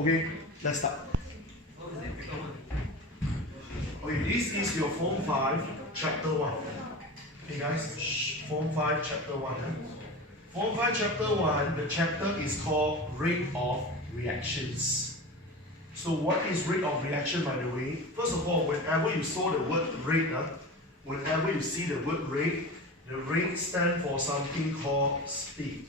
Okay, let's start. Okay, this is your Form 5, Chapter 1. Okay guys, Form 5, Chapter 1. Form 5, Chapter 1, the chapter is called Rate of Reactions. So what is rate of reaction, by the way? First of all, whenever you saw the word rate, whenever you see the word rate, the rate stands for something called speed.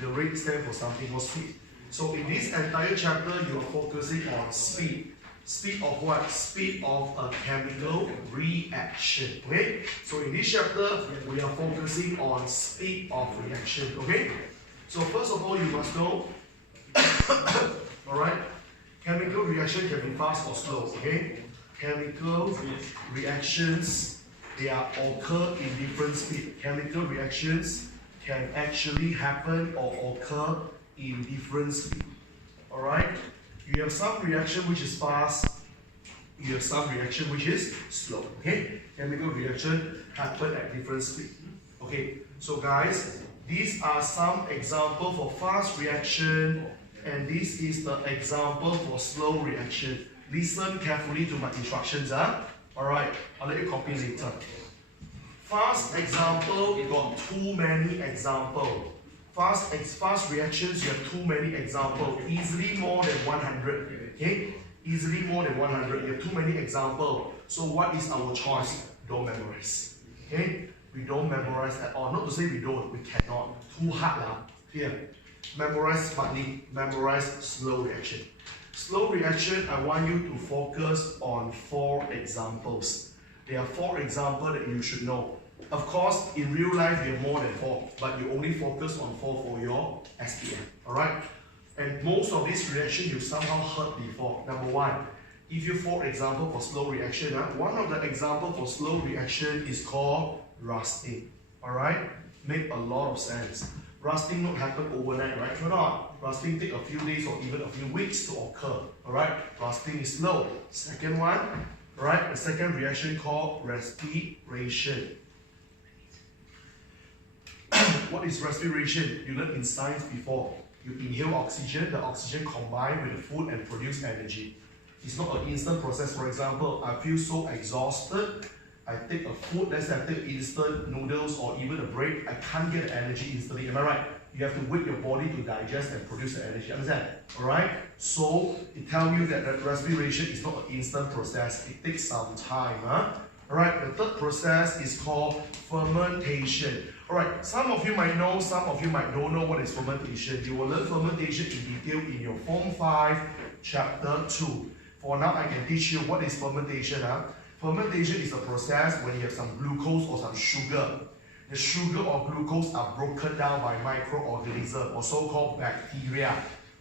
The rate stands for something called speed. So in this entire chapter, you are focusing on speed. Speed of what? Speed of a chemical reaction. Okay? So in this chapter, we are focusing on speed of reaction. Okay? So first of all, you must know, alright, chemical reaction can be fast or slow. Okay? Chemical reactions, they are occur in different speed. Chemical reactions can actually happen or occur in different speed. Alright? You have some reaction which is fast, you have some reaction which is slow. Okay? Chemical reaction happen at different speed. Okay, so guys, these are some examples for fast reaction, and this is the example for slow reaction. Listen carefully to my instructions. Alright, I'll let you copy later. Fast example, you got too many examples. Fast reactions, you have too many examples. Easily more than 100. Okay? Easily more than 100. You have too many examples. So what is our choice? Don't memorize. Okay? We don't memorize at all. Not to say we don't, we cannot. Too hard lah. Here. Memorize smartly. Memorize slow reaction. Slow reaction, I want you to focus on 4 examples. There are 4 examples that you should know. Of course, in real life, you have more than 4, but you only focus on 4 for your SPM. Alright? And most of these reactions you somehow heard before. Number 1, if you, for example, for slow reaction, one of the examples for slow reaction is called rusting. Alright? Make a lot of sense. Rusting not happen overnight, right? Or not? Rusting take a few days or even a few weeks to occur. Alright? Rusting is slow. Second one, right? The second reaction called respiration. What is respiration? You learned in science before. You inhale oxygen, the oxygen combine with the food and produce energy. It's not an instant process. For example, I feel so exhausted, I take a food, let's say I take instant noodles or even a break, I can't get the energy instantly. Am I right? You have to wait your body to digest and produce the energy. Understand? Alright? So, it tells you that the respiration is not an instant process. It takes some time. Alright, the third process is called fermentation. Alright, some of you might know, some of you might don't know what is fermentation. You will learn fermentation in detail in your Form 5, Chapter 2. For now, I can teach you what is fermentation. Fermentation is a process when you have some glucose or some sugar. The sugar or glucose are broken down by microorganisms or so-called bacteria.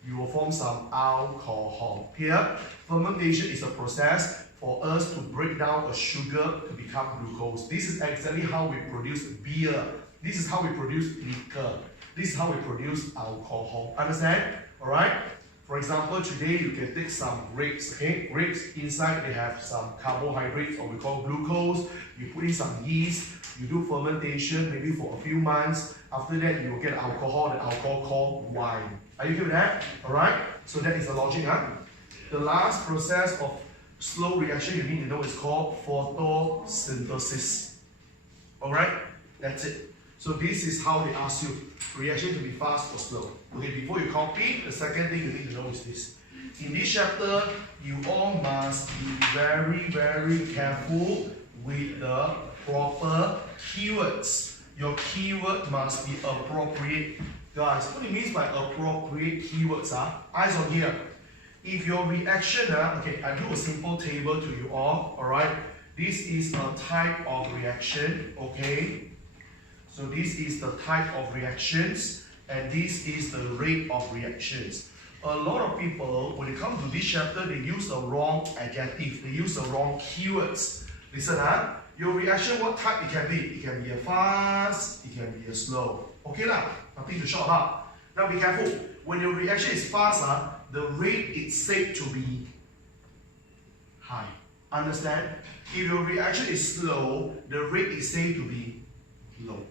You will form some alcohol. Here, fermentation is a process for us to break down a sugar to become glucose. This is exactly how we produce beer. This is how we produce liquor. This is how we produce alcohol. Understand? Alright? For example, today you can take some grapes. Okay? Grapes, inside they have some carbohydrates or we call glucose. You put in some yeast. You do fermentation maybe for a few months. After that, you will get alcohol, the alcohol called wine. Are you okay with that? Alright? So that is the logic. The last process of slow reaction you need to know is called photosynthesis. Alright? That's it. So this is how they ask you, reaction to be fast or slow. Okay, before you copy, the second thing you need to know is this. In this chapter, you all must be very, very careful with the proper keywords. Your keyword must be appropriate. Guys, what it means by appropriate keywords? Eyes on here. If your reaction, okay, I do a simple table to you all, alright? This is a type of reaction, okay? So this is the type of reactions, and this is the rate of reactions. A lot of people, when it comes to this chapter, they use the wrong adjective, they use the wrong keywords. Listen, your reaction, what type it can be? It can be a fast, it can be a slow. Okay lah, nothing to shout about. Now be careful, when your reaction is fast, the rate is said to be high. Understand? If your reaction is slow, the rate is said to be low.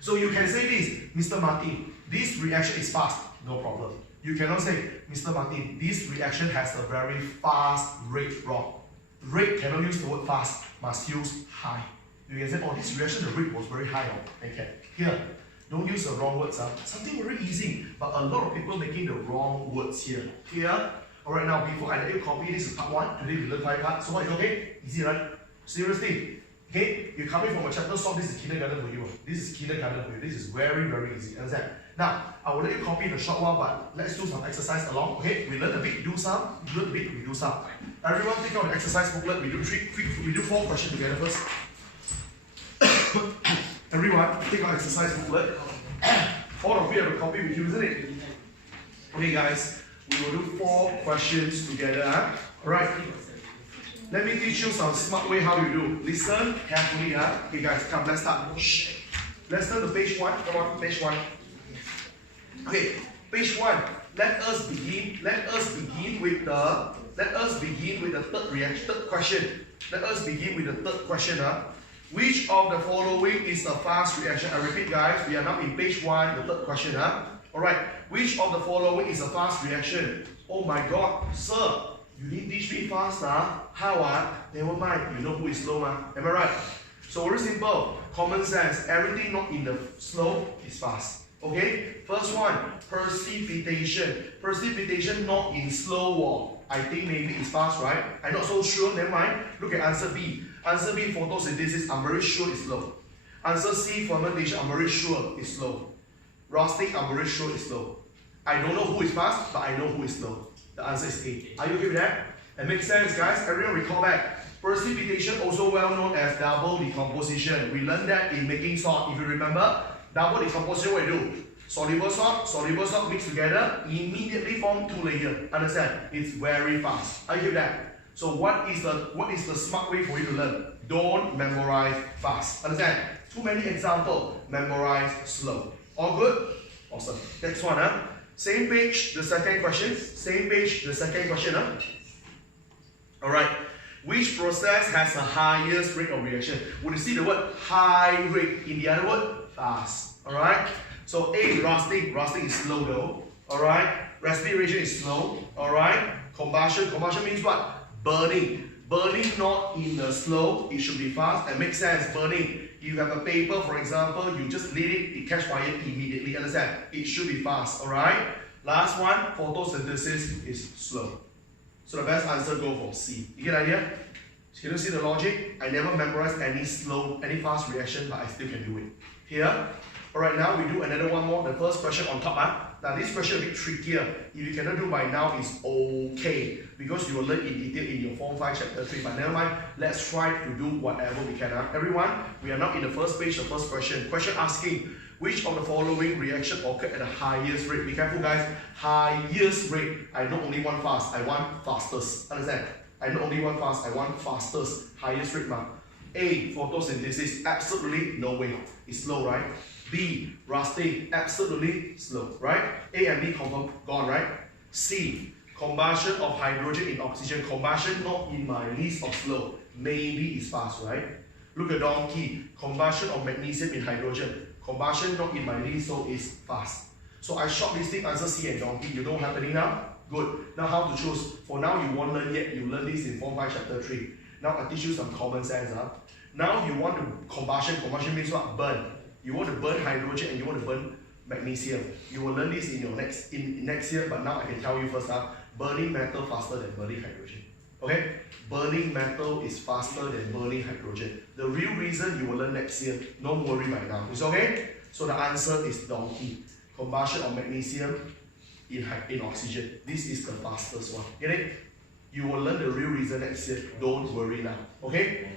So you can say this, Mr. Martin, this reaction is fast, no problem. You cannot say, Mr. Martin, this reaction has a very fast rate, wrong. Rate cannot use the word fast, must use high. You can say, oh, this reaction, the rate was very high. Okay, here, don't use the wrong words. Something very easy, but a lot of people making the wrong words here. Here, alright, now before I let you copy, this is part 1. Today we learn 5 parts. So what is okay? Easy, right? Seriously. Okay, you're coming from a chapter, so this is kindergarten for you. This is kindergarten for you. This is very, very easy. Understand? Now, I will let you copy in a short while, but let's do some exercise along. Okay, we learn a bit, do some. Learn a bit, we do some. Everyone take out the exercise booklet. We do 4 questions together first. Everyone, take out exercise booklet. All of you have a copy with you, isn't it? Okay, guys, we will do 4 questions together. Alright. Let me teach you some smart way how you do. Listen carefully. Okay, guys, come, let's start. Shh. Let's turn to page 1. Come on, page 1. Okay, page 1. Let us begin with the third question. Let us begin with the third question. Which of the following is a fast reaction? I repeat, guys, we are now in page 1, the third question. Alright, which of the following is a fast reaction? Oh my God, sir, you didn't teach me fast. How? Never mind, you know who is slow. Am I right? So very simple, common sense. Everything not in the slow is fast. Okay, first one, precipitation. Precipitation not in slow walk. I think maybe it's fast, right? I'm not so sure, never mind. Look at answer B. Answer B, photosynthesis, I'm very sure it's slow. Answer C, fermentation, I'm very sure it's slow. Roasting, I'm very sure it's slow. I don't know who is fast, but I know who is slow. The answer is A. Are you okay with that? It makes sense, guys. Everyone recall back. Precipitation, also well known as double decomposition. We learned that in making salt. If you remember, double decomposition, what you do? Soluble salt mixed together, immediately form 2 layers. Understand? It's very fast. Are you with that? So what is the smart way for you to learn? Don't memorize fast. Understand? Too many examples. Memorize slow. All good? Awesome. Next one. Same page, the second question. Same page, the second question. Alright. Which process has the highest rate of reaction? When you see the word high rate, in the other word, fast. Alright. So A, roasting. Roasting is slow though. Alright. Respiration is slow. Alright. Combustion. Combustion means what? Burning. Burning not in the slow, it should be fast and make sense. Burning. You have a paper, for example, you just lit it, it catch fire immediately. Understand? It should be fast. Alright? Last one, photosynthesis is slow. So the best answer go for C. You get the idea? Can you see the logic? I never memorized any fast reaction, but I still can do it. Here. Alright, now we do another one more. The first question on top. Now this question a bit trickier. If you cannot do by now, it's okay. Because you will learn in detail in your Form 5 Chapter 3. But never mind, let's try to do whatever we can. Everyone, we are now in the first page, the first question. Question asking, which of the following reaction occurred at the highest rate? Be careful, guys. Highest rate. I not only want fast, I want fastest. Understand? I not only want fast, I want fastest. Highest rate. A, photosynthesis. Absolutely no way. It's slow, right? B, roasting, absolutely slow, right? A and B confirm gone, right? C, combustion of hydrogen in oxygen. Combustion not in my list of slow. Maybe it's fast, right? Look at donkey, combustion of magnesium in hydrogen. Combustion not in my list, so it's fast. So I shortlisting answer C and donkey. You don't have any now? Good. Now how to choose? For now you won't learn yet. You learn this in Form 5 Chapter 3. Now I teach you some common sense. Now you want to combustion. Combustion means what? Burn. You want to burn hydrogen and you want to burn magnesium. You will learn this in your next year, but now I can tell you first burning metal faster than burning hydrogen. Okay? Burning metal is faster than burning hydrogen. The real reason you will learn next year. Don't worry right now. It's okay? So the answer is donkey. Combustion of magnesium in oxygen. This is the fastest one. Get it? You will learn the real reason next year. Don't worry now. Okay?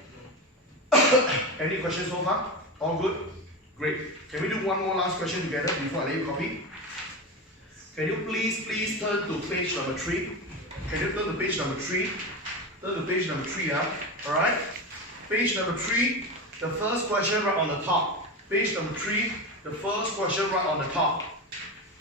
Any questions so far? All good? Great. Can we do one more last question together before I let you copy? Can you please turn to page number 3? Can you turn to page number 3? Turn to page number 3, Alright? Page number 3, the first question right on the top. Page number 3, the first question right on the top.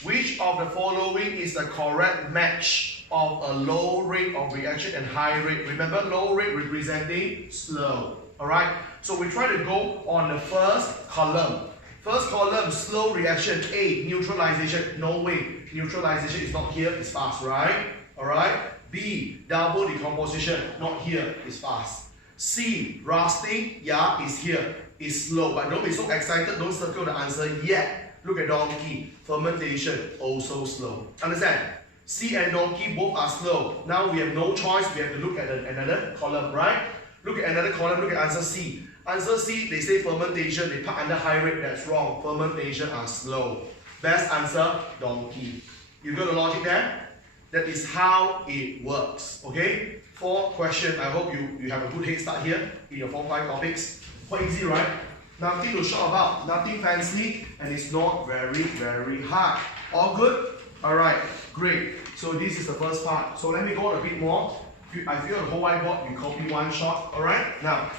Which of the following is the correct match of a low rate of reaction and high rate? Remember, low rate representing slow. Alright? So we try to go on the first column. First column, slow reaction. A, neutralization. No way. Neutralization is not here, it's fast, right? Alright. B, double decomposition. Not here, it's fast. C, rusting. Yeah, it's here. It's slow. But don't be so excited. Don't circle the answer yet. Look at donkey. Fermentation, also slow. Understand? C and donkey both are slow. Now we have no choice. We have to look at another column, right? Look at another column. Look at answer C. Answer C, they say fermentation. They put under high rate. That's wrong. Fermentation are slow. Best answer, donkey. You got the logic there? That is how it works. Okay? 4 questions. I hope you have a good head start here in your 4-5 topics. Quite easy, right? Nothing to shout about. Nothing fancy. And it's not very, very hard. All good? Alright. Great. So this is the first part. So let me go on a bit more. I feel the whole whiteboard, you copy one shot. Alright? Now,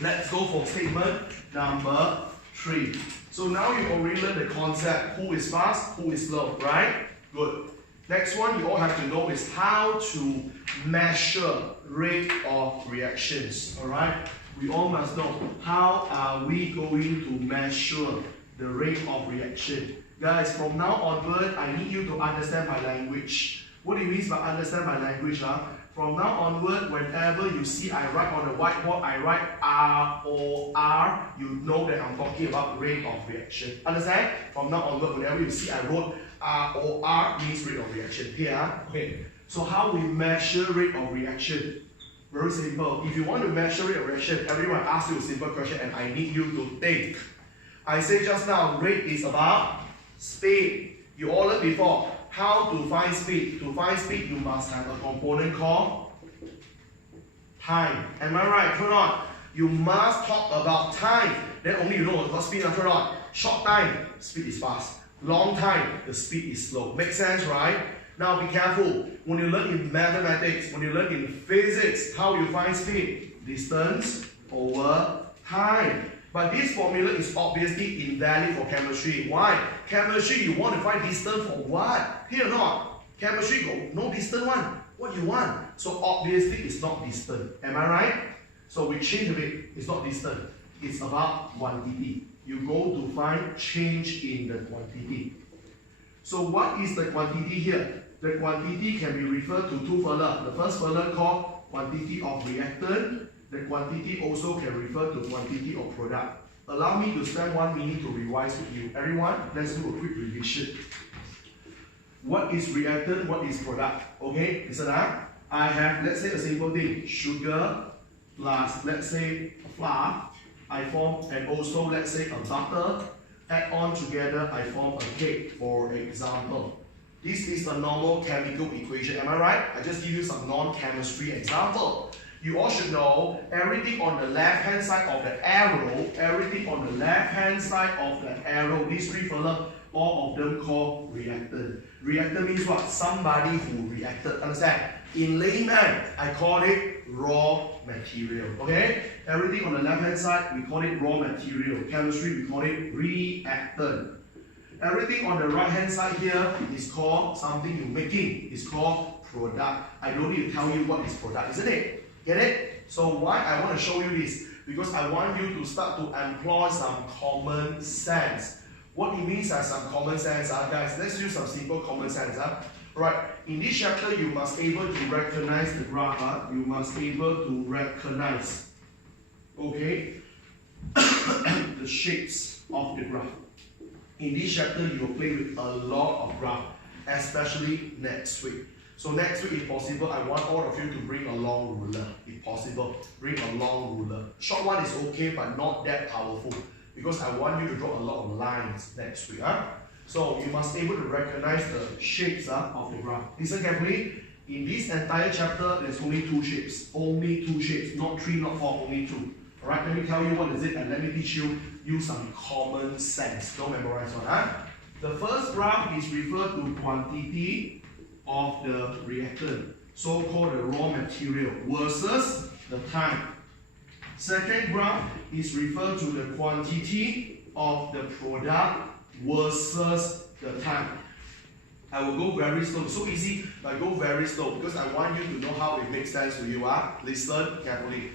let's go for statement number 3. So now you already learned the concept. Who is fast, who is slow, right? Good. Next one you all have to know is how to measure rate of reactions. Alright? We all must know how are we going to measure the rate of reaction. Guys, from now onward, I need you to understand my language. What it means by understand my language, from now onward, whenever you see I write on the whiteboard, I write ROR, you know that I'm talking about rate of reaction. Understand? From now onward, whenever you see I wrote ROR, means rate of reaction. Here, okay. So how we measure rate of reaction? Very simple. If you want to measure rate of reaction, everyone asks you a simple question and I need you to think. I say just now, rate is about speed. You all learned before. How to find speed? To find speed, you must have a component called time. Am I right? True or not? You must talk about time. Then only you know what speed is. True or not? Short time, speed is fast. Long time, the speed is slow. Make sense, right? Now be careful. When you learn in mathematics, when you learn in physics, how you find speed? Distance over time. But this formula is obviously invalid for chemistry. Why? Chemistry, you want to find distance for what? Here or not? Chemistry, go no distance one. What you want? So obviously it's not distant. Am I right? So we change a bit. It's not distant. It's about quantity. You go to find change in the quantity. So what is the quantity here? The quantity can be referred to 2 further. The first further called quantity of reactant. The quantity also can refer to quantity of product. Allow me to spend 1 minute to revise with you. Everyone, let's do a quick revision. What is reactant? What is product? Okay, listen up. I have, let's say a simple thing, sugar plus, let's say, flour. I form, and also, let's say, a butter. Add on together, I form a cake, for example. This is a normal chemical equation. Am I right? I just give you some non-chemistry example. You all should know everything on the left-hand side of the arrow, everything on the left-hand side of the arrow, these 3 further, all of them called reactant. Reactant means what? Somebody who reacted. Understand? In layman, I call it raw material. Okay? Everything on the left-hand side, we call it raw material. Chemistry, we call it reactant. Everything on the right-hand side here is called something you're making. It's called product. I don't need to tell you what is product, isn't it? Get it? So why I want to show you this? Because I want you to start to employ some common sense. What it means as some common sense, guys, let's use some simple common sense. Right, in this chapter, you must be able to recognize the graph. You must be able to recognize, okay, the shapes of the graph. In this chapter, you will play with a lot of graph, especially next week. So next week, if possible, I want all of you to bring a long ruler. If possible, bring a long ruler. Short one is okay, but not that powerful. Because I want you to draw a lot of lines next week. So you must be able to recognize the shapes of the graph. Listen carefully. In this entire chapter, there's only 2 shapes. Only 2 shapes. Not 3, not 4, only 2. Alright, let me tell you what is it and let me teach you use some common sense. Don't memorize one. The first graph is referred to quantity of the reactant, so-called the raw material, versus the time. Second graph is referred to the quantity of the product versus the time. I will go very slow. So easy, but go very slow because I want you to know how it makes sense to you. Listen carefully.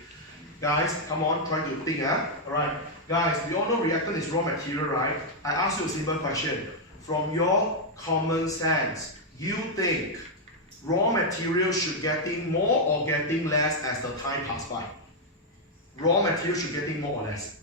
Guys, come on, try to think. Alright. Guys, we all know reactant is raw material, right? I ask you a simple question. From your common sense, you think raw material should getting more or getting less as the time pass by? Raw material should getting more or less?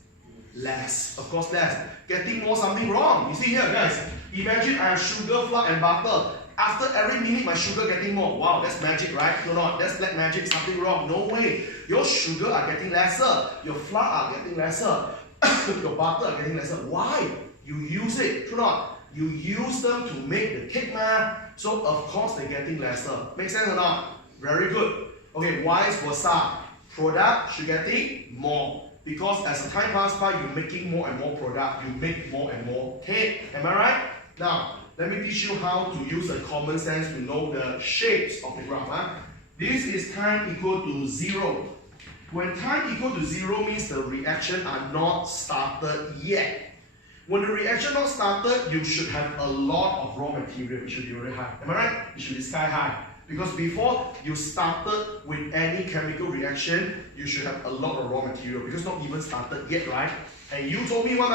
Less. Of course less. Getting more something wrong. You see here, guys. Imagine I have sugar, flour and butter. After every minute, my sugar getting more. Wow, that's magic, right? No, not. That's black magic. Something wrong. No way. Your sugar are getting lesser. Your flour are getting lesser. Your butter are getting lesser. Why? You use it. True not? You use them to make the cake, man. So of course they're getting lesser. Make sense or not? Very good. Okay, vice versa. Product should getting more. Because as the time passes by, you're making more and more product. You make more and more cake. Am I right? Now, let me teach you how to use the common sense to know the shapes of the graph. Huh? This is time equal to 0. When time equal to 0 means the reaction are not started yet. When the reaction not started, you should have a lot of raw material. It should be very high. Am I right? It should be sky high. Because before you started with any chemical reaction, you should have a lot of raw material. Because not even started yet, right? And you told me what?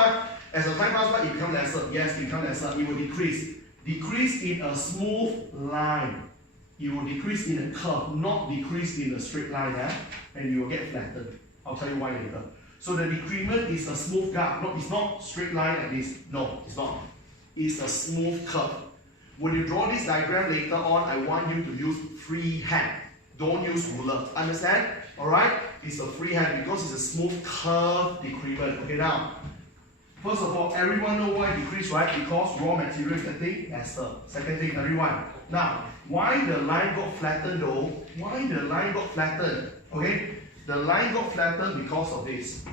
As the time passes by, it becomes lesser. Yes, it becomes lesser. It will decrease. Decrease in a smooth line. It will decrease in a curve, not decrease in a straight line. And you will get flattened. I'll tell you why later. So the decrement is a smooth graph. No, it's not straight line like this. No, it's not. It's a smooth curve. When you draw this diagram later on, I want you to use free hand. Don't use ruler. Understand? Alright? It's a free hand because it's a smooth curve decrement. Okay, now, first of all, everyone know why decrease, right? Because raw material is getting lesser. Second thing, everyone. Now, why the line got flattened though? Why the line got flattened? Okay? The line got flattened because of this.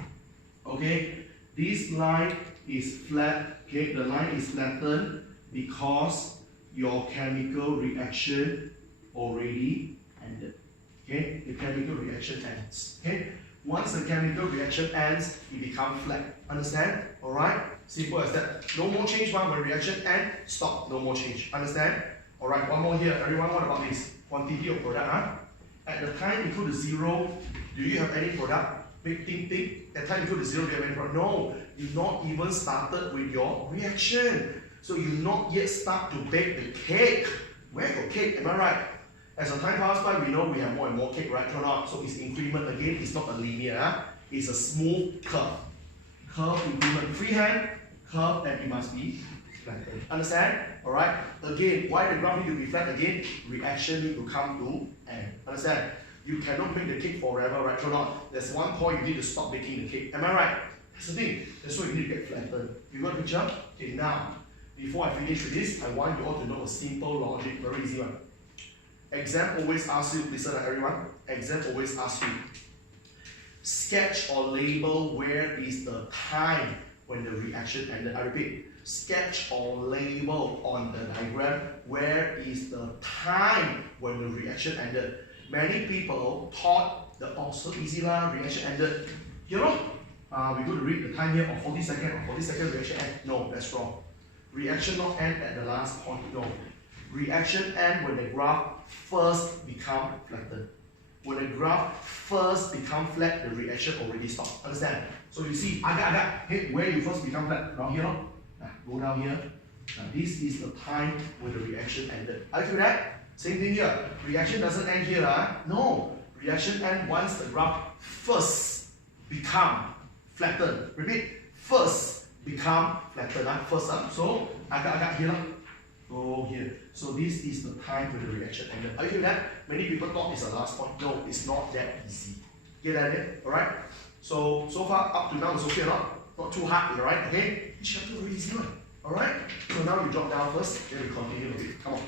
Okay? This line is flat. Okay? The line is flattened because your chemical reaction already ended. Okay? The chemical reaction ends. Okay? Once the chemical reaction ends, it becomes flat. Understand? Alright? Simple as that. No more change when the reaction ends. Stop. No more change. Understand? Alright, one more here. Everyone, what about this? Quantity of product, huh? At the time equal to 0, do you have any product? Big thing. At time equal to 0, do you have any product? No. You not even started with your reaction. So you not yet start to bake the cake. Where got cake? Am I right? As the time passes by, we know we have more and more cake, right? Or not? So it's increment again. It's not a linear. Huh? It's a smooth curve. Curve, increment, freehand, curve, and it must be flattened. Understand? Alright? Again, why the graph need to be flat again? Reaction need to come to end. Understand? You cannot bake the cake forever, right? Or not? There's one point you need to stop baking the cake. Am I right? That's the thing. That's why you need to get flattened. You got a picture? Okay, now, before I finish with this, I want you all to know a simple logic, very easy one. Exam always asks you, listen everyone, exam always asks you, sketch or label where is the time when the reaction ended. I repeat, sketch or label on the diagram where is the time when the reaction ended. Many people thought the so easy lah, reaction ended. You know, we're going to read the time here of 40 seconds or 40 second reaction end. No, that's wrong. Reaction not end at the last point. No. Reaction end when the graph first become flattened. When the graph first become flat, the reaction already stopped. Understand? So you see, hey, where you first become flat? Down here, no? Go down here. This is the time when the reaction ended. Are you with that? Same thing here. Reaction doesn't end here. No. Reaction ends once the graph first become flattened. Repeat. First become flattened. First up. So, agak here. Go here. So this is the time when the reaction ended. Are you with that? Many people thought it's the last point. No, it's not that easy. Get at it? Alright? So far up to now it's okay or not? Not too hard, alright? Okay? Each chapter very easy one. Alright? So now we drop down first, then we continue a bit. Come on.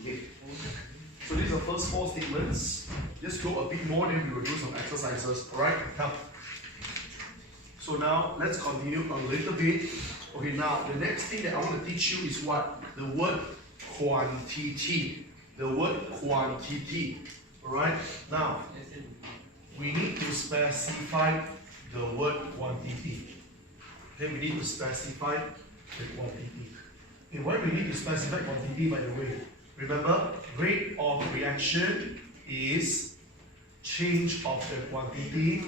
Okay. So these are the first 4 statements. Just go a bit more, then we will do some exercises. Alright? Come. So now let's continue a little bit. Okay, now the next thing that I want to teach you is what? The word quantity. The word quantity. Alright? Now, we need to specify the word quantity. Then we need to specify the quantity. Okay, why we need to specify quantity, by the way? Remember, rate of reaction is change of the quantity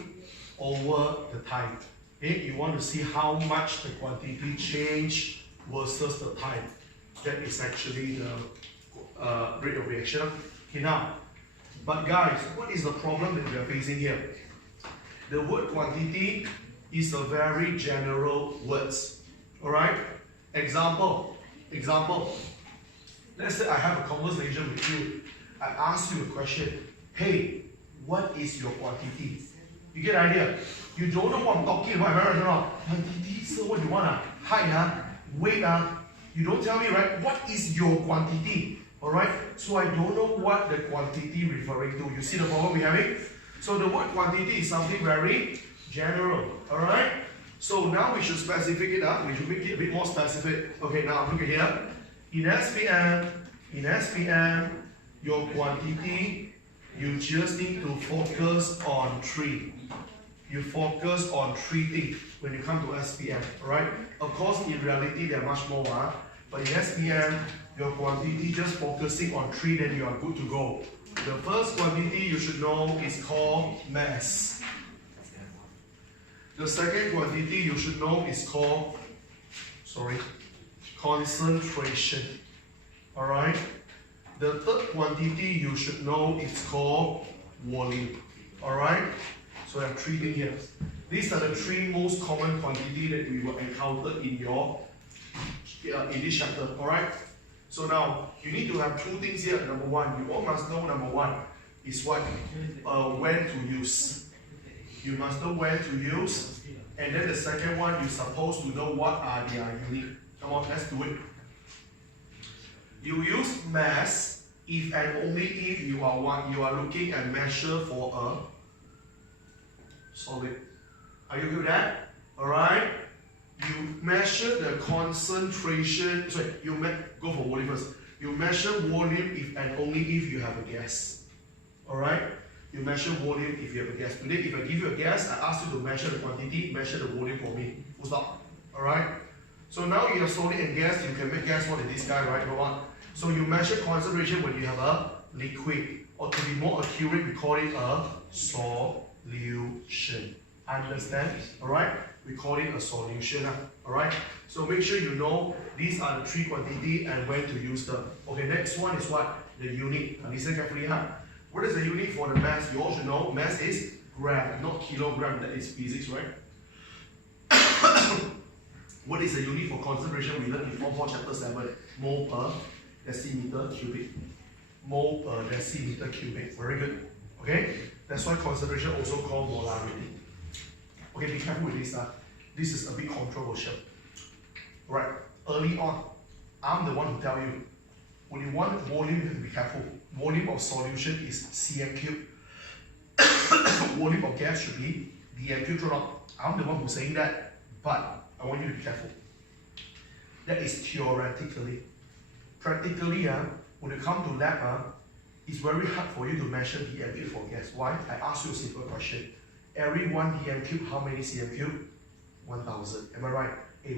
over the time. Okay, you want to see how much the quantity change versus the time. That is actually the rate of reaction. Okay, now, but guys, what is the problem that we are facing here? The word quantity is a very general word. Alright? Example. Let's say I have a conversation with you. I ask you a question. Hey, what is your quantity? You get an idea? You don't know what I'm talking about, right or not? Quantity, so what do you want? Height, weight. You don't tell me, right? What is your quantity? Alright? So I don't know what the quantity referring to. You see the problem we're having? So the word quantity is something very general. Alright? So now we should specify it up. We should make it a bit more specific. Okay, now look at here. In SPM, your quantity, you just need to focus on 3. You focus on 3 things when you come to SPM, alright? Of course, in reality, there are much more, but in SPM, your quantity just focusing on 3, then you are good to go. The first quantity you should know is called mass. The second quantity you should know is called, concentration. Alright? The third quantity you should know is called volume. Alright? So I have 3 things here. These are the 3 most common quantity that we will encounter in in this chapter. Alright? So now you need to have 2 things here. Number 1, you all must know number 1 is what? When to use. You must know when to use. And then the second one, you're supposed to know what are their unit. Come on, let's do it. You use mass if and only if you are looking and measure for a solid. Are you good with that? Alright? You measure the concentration. Go for volume first. You measure volume if and only if you have a gas. Alright? You measure volume if you have a gas. Today, if I give you a gas, I ask you to measure the quantity, measure the volume for me. Full stop. Alright? So now you have solid and gas, you can make gas more than this guy, right? Number 1. So you measure concentration when you have a liquid. Or to be more accurate, we call it a solution. Understand? Alright? We call it a solution. Alright? So make sure you know these are the 3 quantity and when to use them. Okay, next one is what? The unit. Listen carefully. What is the unit for the mass? You all should know mass is gram, not kilogram. That is physics, right? What is the unit for concentration? We learned in Form 4 Chapter 7. Mole per decimeter cubic. Mole per decimeter cubic. Very good. Okay? That's why concentration also called molarity. Okay, be careful with this. This is a bit controversial. Right? Early on, I'm the one who tell you. When you want volume, you have to be careful. Volume of solution is cm cube. Volume of gas should be dm cube. I'm the one who's saying that, but I want you to be careful. That is theoretically. Practically, when you come to lab, it's very hard for you to measure dm cube for gas. Why? I ask you a simple question. Every 1 dm cube, how many cm cube? 1000. Am I right?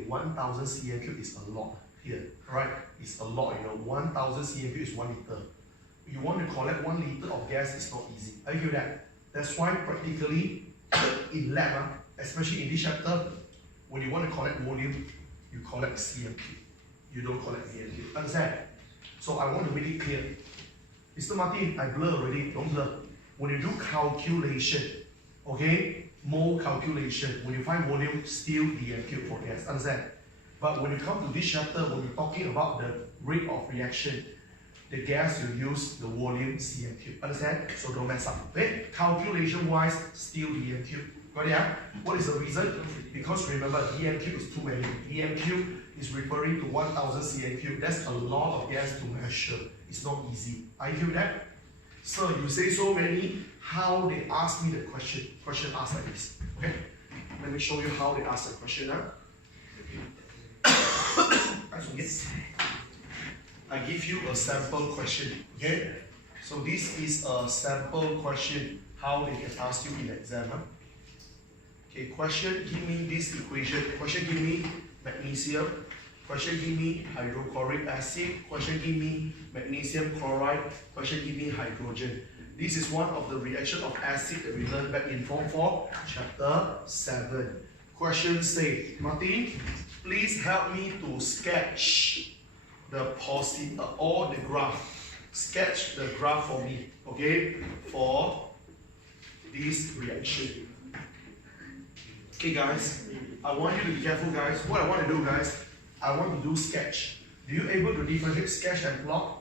1000 cm cube is a lot here, right? It's a lot, 1000 cm cube is 1 liter. You want to collect 1 liter of gas, it's not easy. I feel that. That's why practically in lab, especially in this chapter, when you want to collect volume, you collect cm cube. You don't collect dm cube. Understand? So I want to make it clear. Mr. Martin, I blur already. Don't blur. When you do calculation, okay, mole calculation, when you find volume, still dm cube for gas. Understand? But when you come to this chapter, when we're talking about the rate of reaction, the gas you use, the volume cm cube. Understand? So don't mess up. Okay? Calculation wise, still dm cube. Got it? What is the reason? Because remember, dm cube is too many. dm cube is referring to 1000 cm cube. That's a lot of gas to measure. It's not easy. Are you with that? So you say so many, how they ask me the question. Question asked like this. Okay? Let me show you how they ask the question. I give you a sample question. Okay? So this is a sample question, how they can ask you in the exam. Okay, question, give me this equation. Question, give me magnesium. Question give me hydrochloric acid. Question give me magnesium chloride. Question give me hydrogen. This is one of the reaction of acid that we learned back in Form 4, Chapter 7. Question say, Martin, please help me to sketch the or the graph. Sketch the graph for me, okay, for this reaction. Okay guys, I want you to be careful guys. What I want to do guys, I want to do sketch. Do you able to differentiate sketch and plot?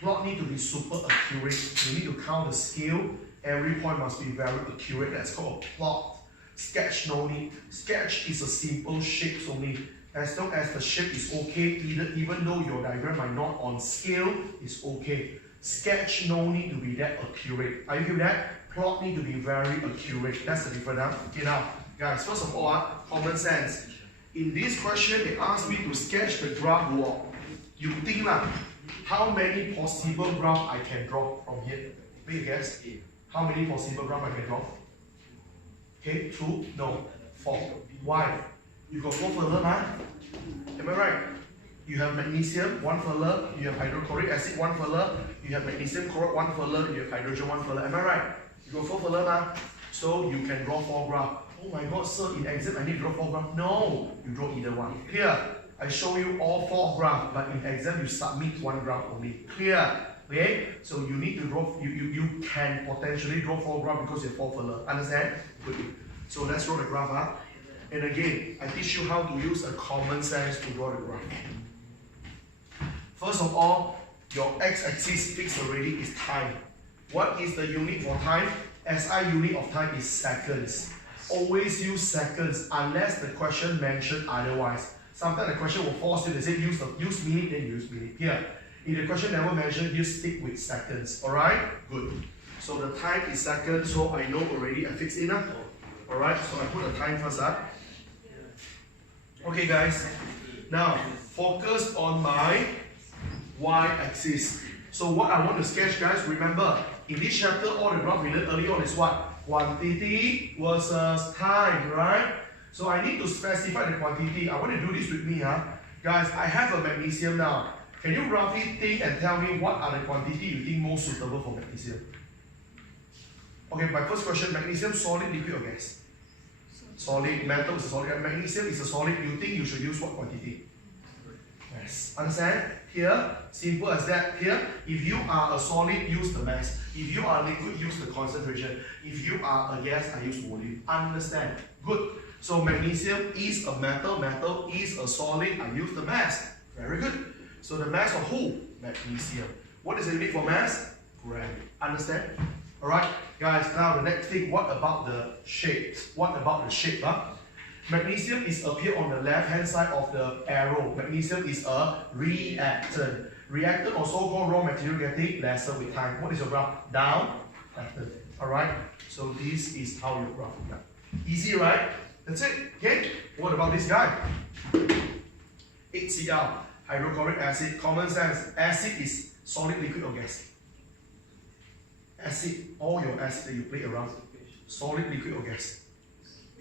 Plot need to be super accurate. You need to count the scale. Every point must be very accurate. That's called a plot. Sketch no need. Sketch is a simple shape only. As long as the shape is okay, even though your diagram might not on scale, is okay. Sketch no need to be that accurate. Are you with that? Plot need to be very accurate. That's the difference. Okay now, guys, first of all, common sense. In this question, they asked me to sketch the graph walk. You think lah, how many possible graphs I can draw from here? Make a guess. How many possible graphs I can draw? Okay, 2? No. 4. Why? You got 4 further, man. Am I right? You have magnesium, 1 further. You have hydrochloric acid, 1 further. You have magnesium chloride, 1 further. You have hydrogen, 1 further. Am I right? You got 4 further, man. So you can draw 4 graphs. Oh my God, sir, in exam I need to draw 4 graphs. No, you draw either one. Clear? I show you all 4 graphs, but in exam you submit 1 graph only. Clear? Okay? So you need to draw, you can potentially draw 4 graphs because you have 4 further. Understand? Good. So let's draw the graph up. And again, I teach you how to use a common sense to draw the graph. First of all, your x-axis fixed already is time. What is the unit for time? SI unit of time is seconds. Always use seconds unless the question mentioned otherwise. Sometimes the question will force you to say use minute, then use minute. Here, if the question never mentioned, you stick with seconds. Alright? Good. So the time is seconds, so I know already I fixed it up. Alright, so I put the time first up. Okay guys, now focus on my y-axis. So what I want to sketch guys, remember, in this chapter all the graph we learned earlier on is what? Quantity versus time, right? So I need to specify the quantity. I want to do this with me, huh? Guys, I have a magnesium now. Can you roughly think and tell me what are the quantity you think most suitable for magnesium? Okay, my first question, magnesium solid, liquid or gas? Solid. Metal is a solid. Magnesium is a solid. You think you should use what quantity? Yes. Understand? Here, simple as that. Here, if you are a solid, use the mass. If you are liquid, use the concentration. If you are a gas, I use volume. Understand? Good. So magnesium is a metal. Metal is a solid. I use the mass. Very good. So the mass of who? Magnesium. What is the unit for mass? Gram. Understand? Alright, guys, now the next thing, what about the shape? What about the shape? Magnesium is appear on the left hand side of the arrow. Magnesium is a reactant. Reactant also called raw material getting lesser with time. What is your graph? Down, flattened. Alright, so this is how your graph is done. Easy, right? That's it. Okay, what about this guy? HCl, hydrochloric acid. Common sense, acid is solid, liquid or gas? Acid, all your acid that you play around, solid, liquid or gas?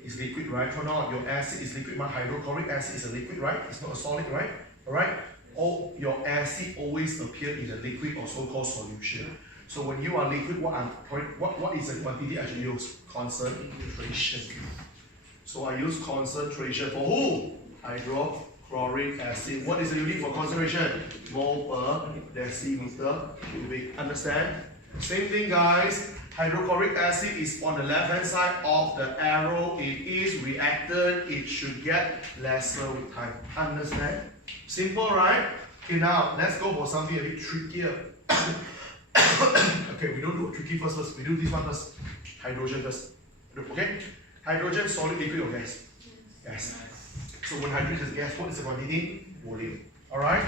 Is liquid, right? For now, your acid is liquid. My hydrochloric acid is a liquid, right? It's not a solid, right? Alright? All your acid always appear in a liquid or so-called solution. So when you are liquid, what is the quantity I should use? Concentration. So I use concentration for who? Hydrochloric acid. What is the unit for concentration? Mole per decimeter cubic. Understand? Same thing guys, hydrochloric acid is on the left hand side of the arrow. It is reactant, it should get lesser with time. Understand? Simple, right? Okay, now let's go for something a bit trickier. Okay, we don't do tricky first, we do this one first. Hydrogen first. Okay? Hydrogen, solid, liquid or gas? Gas. So when hydrogen is gas, what is the quantity? Volume. Alright?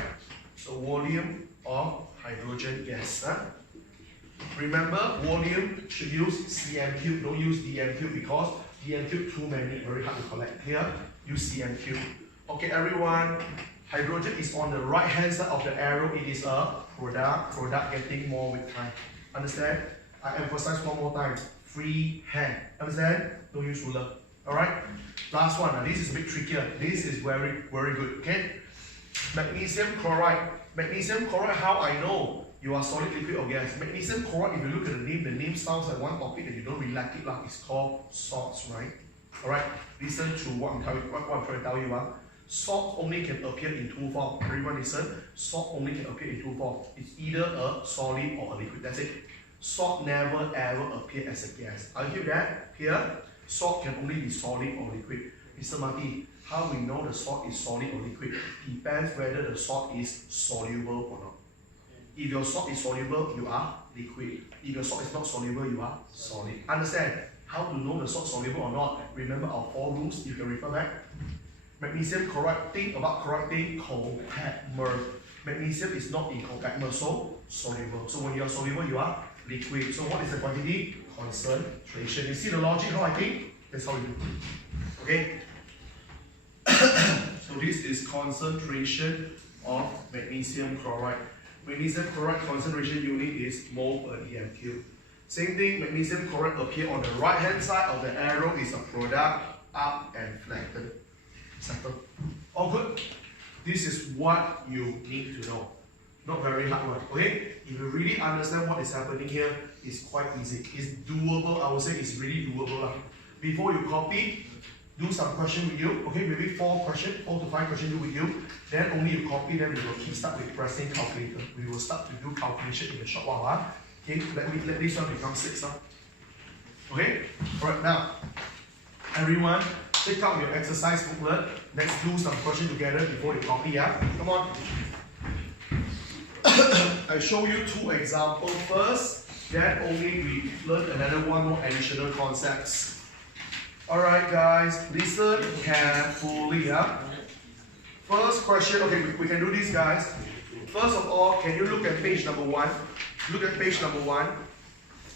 So volume of hydrogen gas. Huh? Remember, volume should use cm cube, don't use dm cube because dm cube too many, very hard to collect. Here, use cm cube. Okay, everyone, hydrogen is on the right hand side of the arrow. It is a product getting more with time. Understand? I emphasize one more time, free hand. Understand? Don't use ruler. Alright? Last one, this is a bit trickier. This is very, very good. Okay? Magnesium chloride. Magnesium chloride, how I know you are solid, liquid or gas? Magnesium chloride, if you look at the name sounds like one topic that you don't really like it, like it's called salts, right? Alright, listen to what I'm trying to tell you. Salt only can appear in two forms. Everyone listen, salt only can appear in two forms. It's either a solid or a liquid, that's it. Salt never ever appear as a gas. Are you hear that? Here, salt can only be solid or liquid. Mr. Marty, how we know the salt is solid or liquid? Depends whether the salt is soluble or not. If your salt is soluble, you are liquid. If your salt is not soluble, you are solid. Understand? How to know the salt soluble or not? Remember our 4 rules, you can refer back. Magnesium chloride, think about correcting compactmer. Magnesium is not in compactmer, so soluble. So when you are soluble, you are liquid. So what is the quantity? Concentration. You see the logic how I think? That's how we do. Okay? So this is concentration of magnesium chloride. Magnesium chloride concentration unit is mole per dm cube. Same thing, magnesium chloride appear on the right hand side of the arrow is a product, up and flattened. Settle. All good? This is what you need to know. Not very hard one, okay? If you really understand what is happening here, it's quite easy. It's doable, I would say it's really doable. Before you copy, do some question with you, okay? Maybe 4 to 5 questions do with you. Then only you copy, then we will keep start with pressing calculator. We will start to do calculation in a short while. Okay, let this one become 6. Okay? Alright, now, everyone, take out your exercise booklet. Let's do some questions together before you copy. Come on. I show you 2 examples first. Then only we learn another 1 more additional concepts. Alright guys, listen carefully. First question, okay, we can do this guys. First of all, can you look at page number 1? Look at page number 1.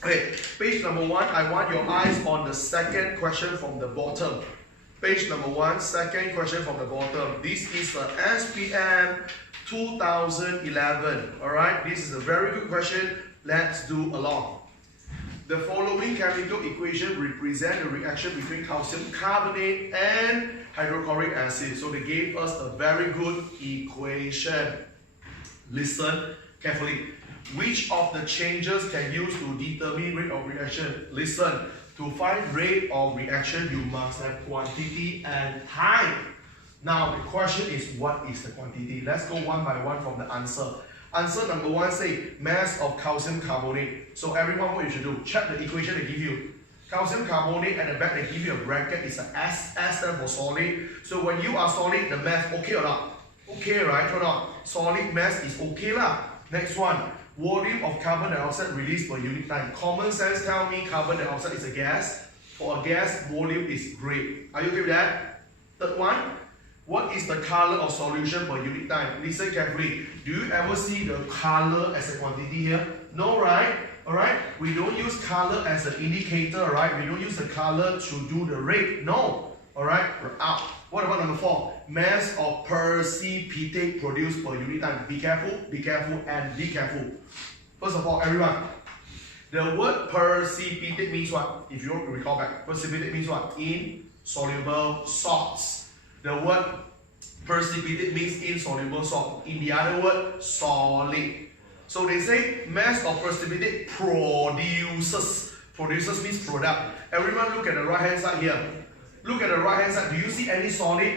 Okay, page number 1, I want your eyes on the second question from the bottom. Page number 1, second question from the bottom. This is the SPM 2011. Alright, this is a very good question. Let's do along. The following chemical equation represent the reaction between calcium carbonate and hydrochloric acid. So they gave us a very good equation. Listen carefully. Which of the changes can use to determine rate of reaction? Listen. To find rate of reaction, you must have quantity and time. Now the question is, what is the quantity? Let's go one by one from the answer. Answer number 1 say mass of calcium carbonate. So everyone, what you should do, check the equation they give you. Calcium carbonate at the back they give you a bracket, it's an S, S stands for solid. So when you are solid, the mass okay or not? Okay, right or not? Solid mass is okay lah. Next one, volume of carbon dioxide released per unit time. Common sense tell me carbon dioxide is a gas. For a gas, volume is great. Are you okay with that? Third one, what is the color of solution per unit time? Listen carefully. Do you ever see the color as a quantity here? No, right? Alright? We don't use color as an indicator, right? We don't use the color to do the rate. No. Alright? We're out. What about number 4? Mass of precipitate produced per unit time. Be careful, and be careful. First of all, everyone, the word precipitate means what? If you recall back, precipitate means what? Insoluble salts. The word precipitate means insoluble salt. In the other word, solid. So they say mass of precipitate produces. Produces means product. Everyone look at the right hand side here. Look at the right hand side. Do you see any solid?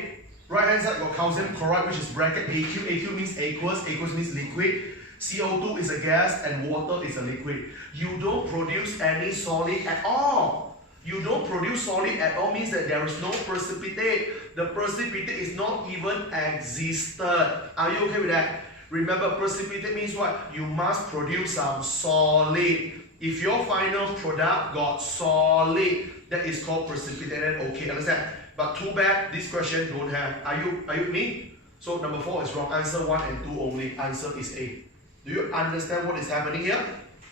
Right hand side got calcium chloride, which is bracket AQ. AQ means aqueous. Aqueous means liquid. CO2 is a gas and water is a liquid. You don't produce any solid at all. You don't produce solid at all means that there is no precipitate. The precipitate is not even existed. Are you okay with that? Remember, precipitate means what? You must produce some solid. If your final product got solid, that is called precipitated. Okay, understand? But too bad, this question don't have. Are you with me? So number 4 is wrong. Answer 1 and 2 only. Answer is A. Do you understand what is happening here?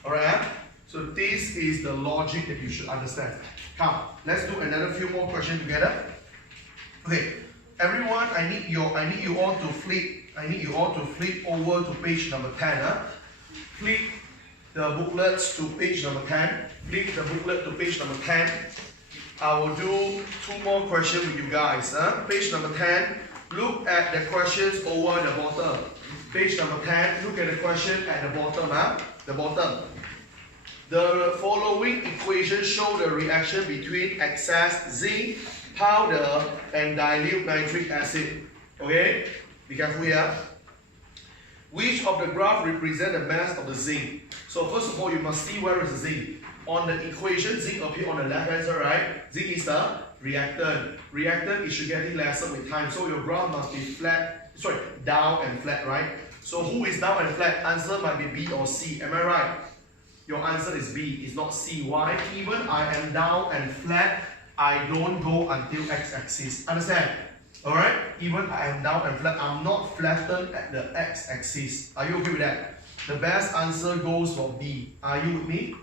Alright? So this is the logic that you should understand. Come, let's do another few more questions together. Okay, everyone, I need you all to flip over to page number 10. Flip the booklets to page number 10. Flip the booklet to page number 10. I will do 2 more questions with you guys. Page number 10. Look at the questions over the bottom. Page number 10, look at the question at the bottom. The bottom. The following equations show the reaction between excess zinc powder and dilute nitric acid. Okay? Be careful here. Which of the graph represent the mass of the zinc? So first of all, you must see where is the zinc. On the equation, zinc appears on the left hand side, right? Zinc is the reactant. Reactant is getting lesser with time. So your graph must be flat, down and flat, right? So who is down and flat? Answer might be B or C. Am I right? Your answer is B, it's not C. Why? Even I am down and flat, I don't go until x-axis. Understand? Alright? Even I am down and flat, I'm not flattened at the x-axis. Are you okay with that? The best answer goes for B. Are you with me?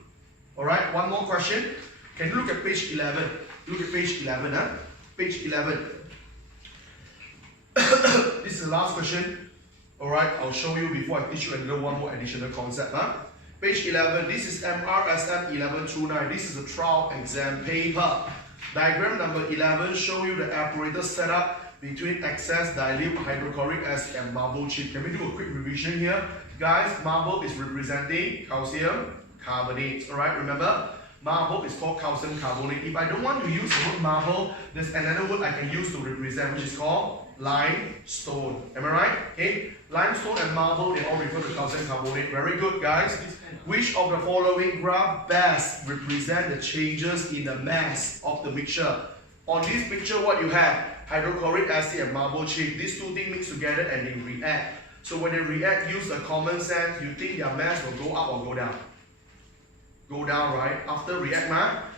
Alright, one more question. Can you look at page 11? Look at page 11. Page 11. This is the last question. Alright, I'll show you before I teach you another one more additional concept. Page 11, this is MRSM 1129. This is a trial exam paper. Diagram number 11 show you the apparatus setup between excess dilute hydrochloric acid and marble chip. Can we do a quick revision here? Guys, marble is representing calcium carbonate. Alright, remember? Marble is called calcium carbonate. If I don't want to use the word marble, there's another word I can use to represent, which is called limestone. Am I right? Okay? Limestone and marble, they all refer to calcium carbonate. Very good, guys. Which of the following graph best represent the changes in the mass of the mixture? On this picture, what you have? Hydrochloric acid and marble chip. These two things mix together and they react. So when they react, use a common sense. You think their mass will go up or go down? Go down, right? After react,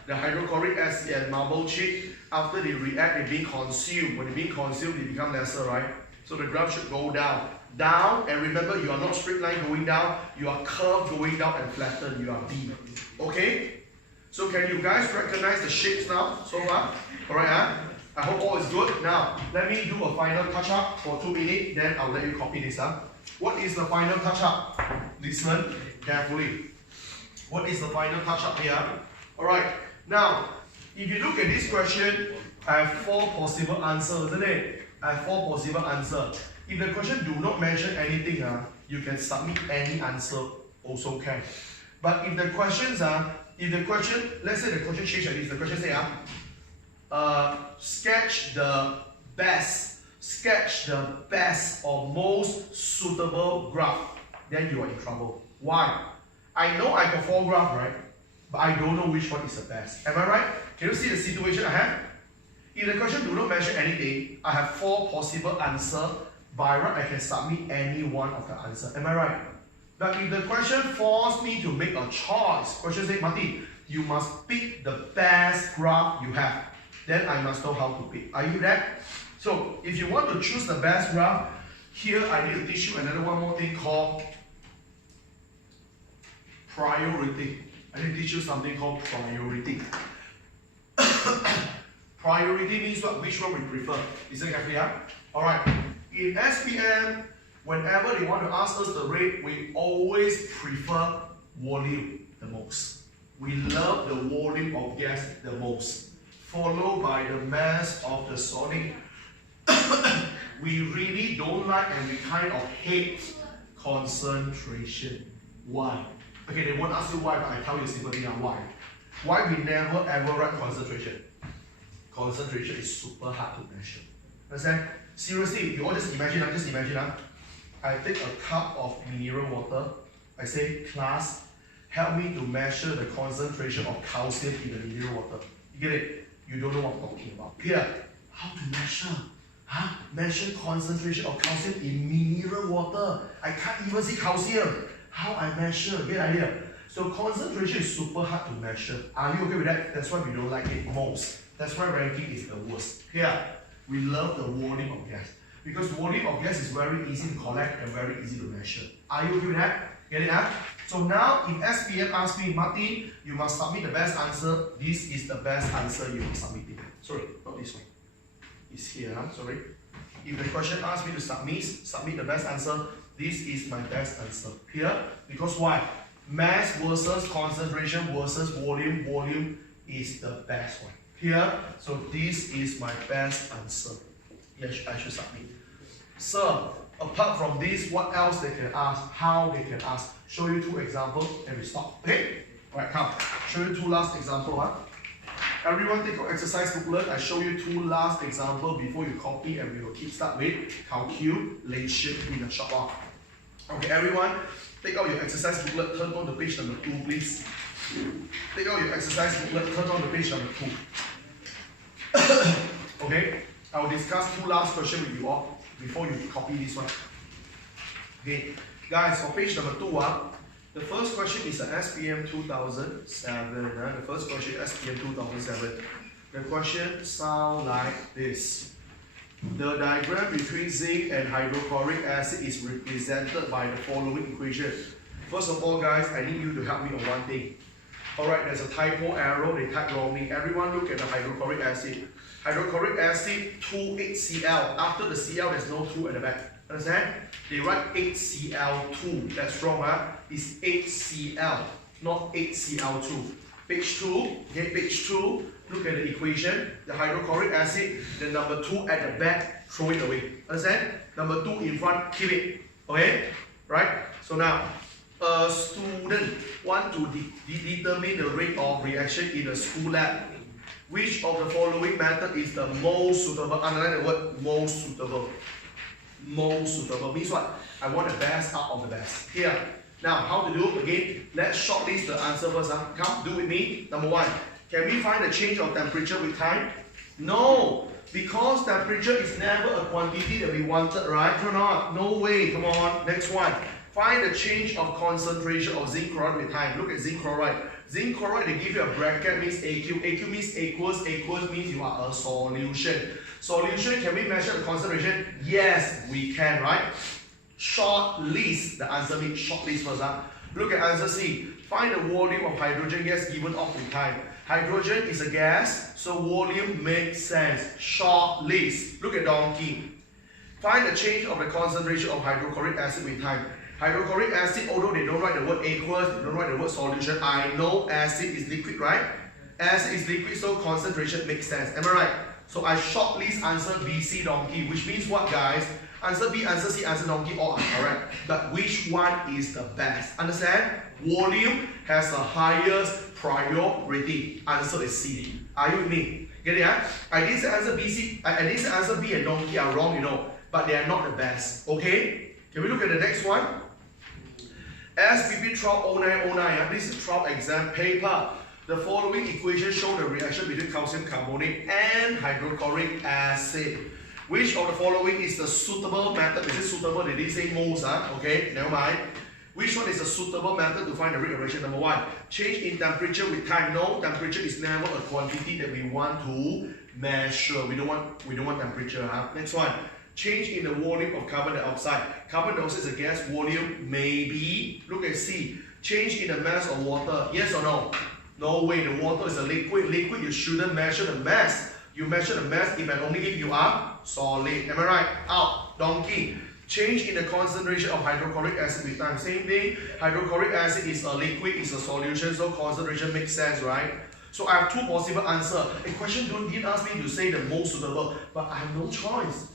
the hydrochloric acid and marble chip, after they react, they're being consumed. When they're being consumed, they become lesser, right? So the graph should go down. Down, and remember, you are not straight line going down, you are curved going down and flattened, you are B. Okay? So can you guys recognize the shapes now, so far? Alright, I hope all is good. Now, let me do a final touch-up for 2 minutes, then I'll let you copy this. What is the final touch-up? Listen carefully. What is the final touch-up here? Alright, now, if you look at this question, I have 4 possible answers, isn't it? I have 4 possible answers. If the question do not mention anything, you can submit any answer, also can. But if the questions let's say the question change like this, the question say, sketch the best or most suitable graph, then you are in trouble. Why? I know I got 4 graphs, right? But I don't know which one is the best. Am I right? Can you see the situation I have? If the question do not mention anything, I have 4 possible answers. By right, I can submit any one of the answers. Am I right? But if the question forces me to make a choice, question says, Marty, you must pick the best graph you have. Then I must know how to pick. Are you there? So, if you want to choose the best graph, here I need to teach you another one more thing called priority. I need to teach you something called priority. Priority means what? Which one we prefer? Is it clear? Alright. In SPM, whenever they want to ask us the rate, we always prefer volume the most. We love the volume of gas the most, followed by the mass of the solid. We really don't like and we kind of hate concentration. Why? Okay, they won't ask you why, but I tell you simply why. Why we never ever write concentration? Concentration is super hard to measure. Understand? Seriously, you all just imagine, I take a cup of mineral water, I say, class, help me to measure the concentration of calcium in the mineral water. You get it? You don't know what I'm talking about. Here, how to measure? Measure concentration of calcium in mineral water. I can't even see calcium. How I measure? Get the idea? So concentration is super hard to measure. Are you okay with that? That's why we don't like it most. That's why ranking is the worst. Here, we love the volume of gas. Because volume of gas is very easy to collect and very easy to measure. Are you okay with that? Get it? So now, if SPM asks me, Martin, you must submit the best answer. This is the best answer you must submit it. Sorry, not this one. It's here, sorry. If the question asks me to submit the best answer, this is my best answer. Here, because why? Mass versus concentration versus volume. Volume is the best one. Here, so this is my best answer. Yes, I should submit. Sir, apart from this, what else they can ask? How they can ask? Show you 2 examples and we stop. Okay? Alright, come. Show you 2 last examples. Huh? Everyone take your exercise booklet. I show you 2 last examples before you copy and we will keep start with calculation in a short while. Okay, everyone, take out your exercise booklet, turn on to page number 2, please. Take out your exercise booklet, turn on to page number 2. Okay, I will discuss 2 last questions with you all before you copy this one. Okay, guys, for page number 2, the first question is an SPM 2007. The first question is SPM 2007. The question sounds like this. The diagram between zinc and hydrochloric acid is represented by the following equation. First of all, guys, I need you to help me on one thing. Alright, there's a typo error, they type wrongly. Everyone look at the hydrochloric acid. Hydrochloric acid 2,8Cl. After the Cl, there's no 2 at the back. Understand? They write 8Cl2. That's wrong, huh? It's 8Cl, not 8Cl2. Page 2, okay, page 2, look at the equation. The hydrochloric acid, the number 2 at the back, throw it away. Understand? Number 2 in front, keep it. Okay? Right? So now, a student want to determine the rate of reaction in a school lab. Which of the following method is the most suitable? Underline the word most suitable. Most suitable means what? I want the best out of the best. Here. Now, how to do? Again, let's shortlist the answer first. Come, do with me. Number 1. Can we find the change of temperature with time? No. Because temperature is never a quantity that we wanted, right? Or not? No way. Come on. Next one. Find the change of concentration of zinc chloride with time. Look at zinc chloride. Zinc chloride, they give you a bracket, means AQ. AQ means aqueous. Aqueous means you are a solution. Solution, can we measure the concentration? Yes, we can, right? Short list. The answer means short list first. Look at answer C. Find the volume of hydrogen gas given off with time. Hydrogen is a gas, so volume makes sense. Short list. Look at donkey. Find the change of the concentration of hydrochloric acid with time. Hydrochloric acid, although they don't write the word aqueous, they don't write the word solution, I know acid is liquid, right? Acid is liquid, so concentration makes sense. Am I right? So I shortlist answer B, C, donkey, which means what, guys? Answer B, answer C, answer donkey, all are correct. But which one is the best? Understand? Volume has the highest priority. Answer is C. Are you with me? Get it? Yeah? I didn't say answer B, C. I didn't say answer B and donkey are wrong, you know. But they are not the best. Okay? Can we look at the next one? SPP 120909. This is 12 exam paper. The following equations show the reaction between calcium carbonate and hydrochloric acid. Which of the following is the suitable method? Is it suitable? They didn't say most, okay, never mind. Which one is a suitable method to find the rate of reaction? Number 1, change in temperature with time. No, temperature is never a quantity that we want to measure. We don't want temperature. Next one, change in the volume of carbon dioxide. Carbon dioxide is a gas, volume maybe. Look at C. Change in the mass of water. Yes or no? No way. The water is a liquid. Liquid, you shouldn't measure the mass. You measure the mass if and only if you are solid. Am I right? Out. Donkey. Change in the concentration of hydrochloric acid with time. Same thing. Hydrochloric acid is a liquid, is a solution, so concentration makes sense, right? So I have 2 possible answers. A question didn't ask me to say the most suitable, but I have no choice.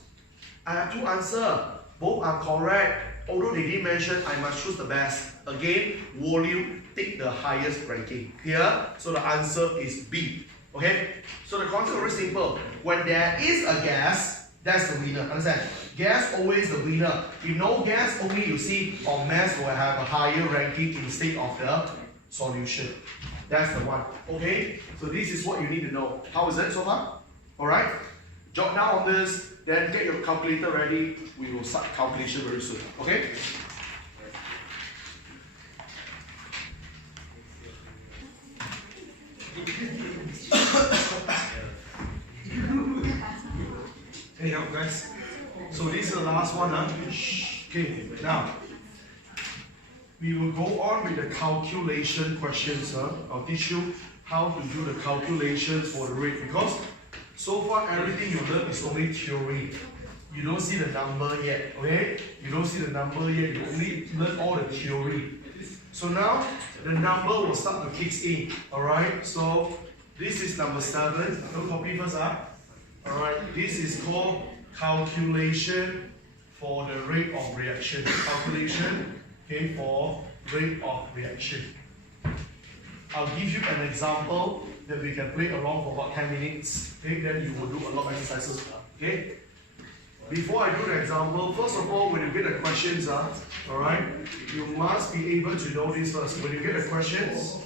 I have 2 answers. Both are correct. Although they didn't mention, I must choose the best. Again, volume, take the highest ranking. Here, so the answer is B. Okay? So the concept is very simple. When there is a gas, that's the winner. Understand? Gas always the winner. If no gas, only you see or mass will have a higher ranking instead of the solution. That's the one. Okay? So this is what you need to know. How is it so far? Alright? Jot down on this, then get your calculator ready. We will start calculation very soon. Okay? Hey, help guys. So this is the last one. Okay, now we will go on with the calculation questions. I'll teach you how to do the calculations for the rate, because so far everything you learn is only theory. You don't see the number yet, okay? You don't see the number yet, you only learn all the theory. So now the number will start to kick in. Alright, so this is number 7. Don't copy first, Alright, this is called calculation for the rate of reaction. Calculation, okay, for rate of reaction. I'll give you an example that we can play along for about 10 minutes. Okay, then you will do a lot of exercises. Okay. Before I do the example, first of all, when you get the questions, alright, you must be able to know this first. When you get the questions,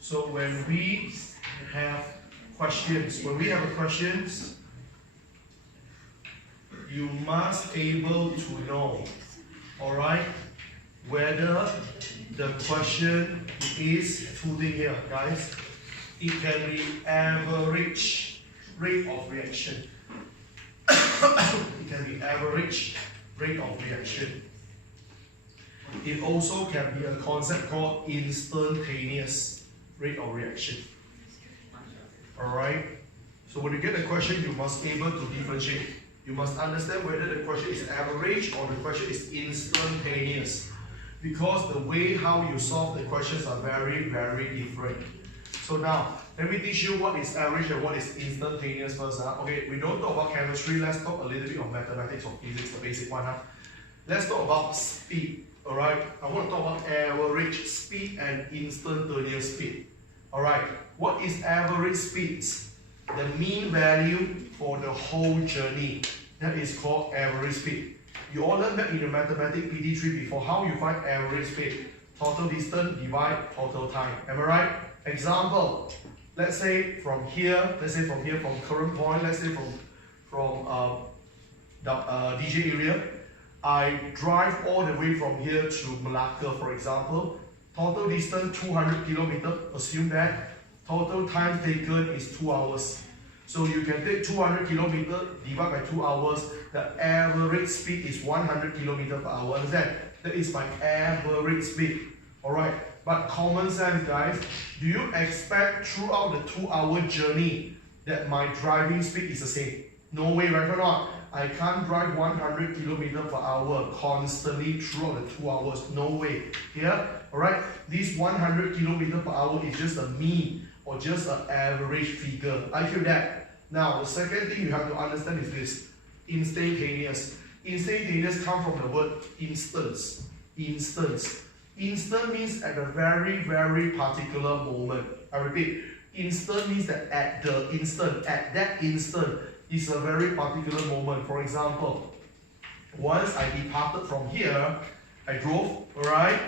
so when we have questions, you must able to know, alright, whether the question is two things here, guys. It can be average rate of reaction. It can be average rate of reaction. It also can be a concept called instantaneous rate of reaction. Alright? So when you get the question, you must be able to differentiate. You must understand whether the question is average or the question is instantaneous. Because the way how you solve the questions are very, very different. So now, let me teach you what is average and what is instantaneous first. Okay, we don't talk about chemistry, let's talk a little bit of mathematics or physics, the basic one. Let's talk about speed. Alright, I want to talk about average speed and instantaneous speed. Alright, what is average speed? The mean value for the whole journey. That is called average speed. You all learned that in the mathematics PT3 before. How you find average speed? Total distance divide total time. Am I right? Example, let's say from here, from current point, let's say from DJ area, I drive all the way from here to Malacca, for example. Total distance 200 kilometers. Assume that total time taken is 2 hours. So you can take 200 kilometers divide by 2 hours. The average speed is 100 kilometers per hour. Understand? That is my average speed. Alright. But common sense, guys, do you expect throughout the 2-hour journey that my driving speed is the same? No way, right or not? I can't drive 100 kilometers per hour constantly throughout the 2 hours. No way. Here, alright? This 100 kilometers per hour is just a mean or just an average figure. I feel that. Now, the second thing you have to understand is this. Instantaneous. Instantaneous comes from the word instance. Instance. Instant means at a very, very particular moment. I repeat, instant means that at the instant, at that instant, is a very particular moment. For example, once I departed from here, I drove, alright?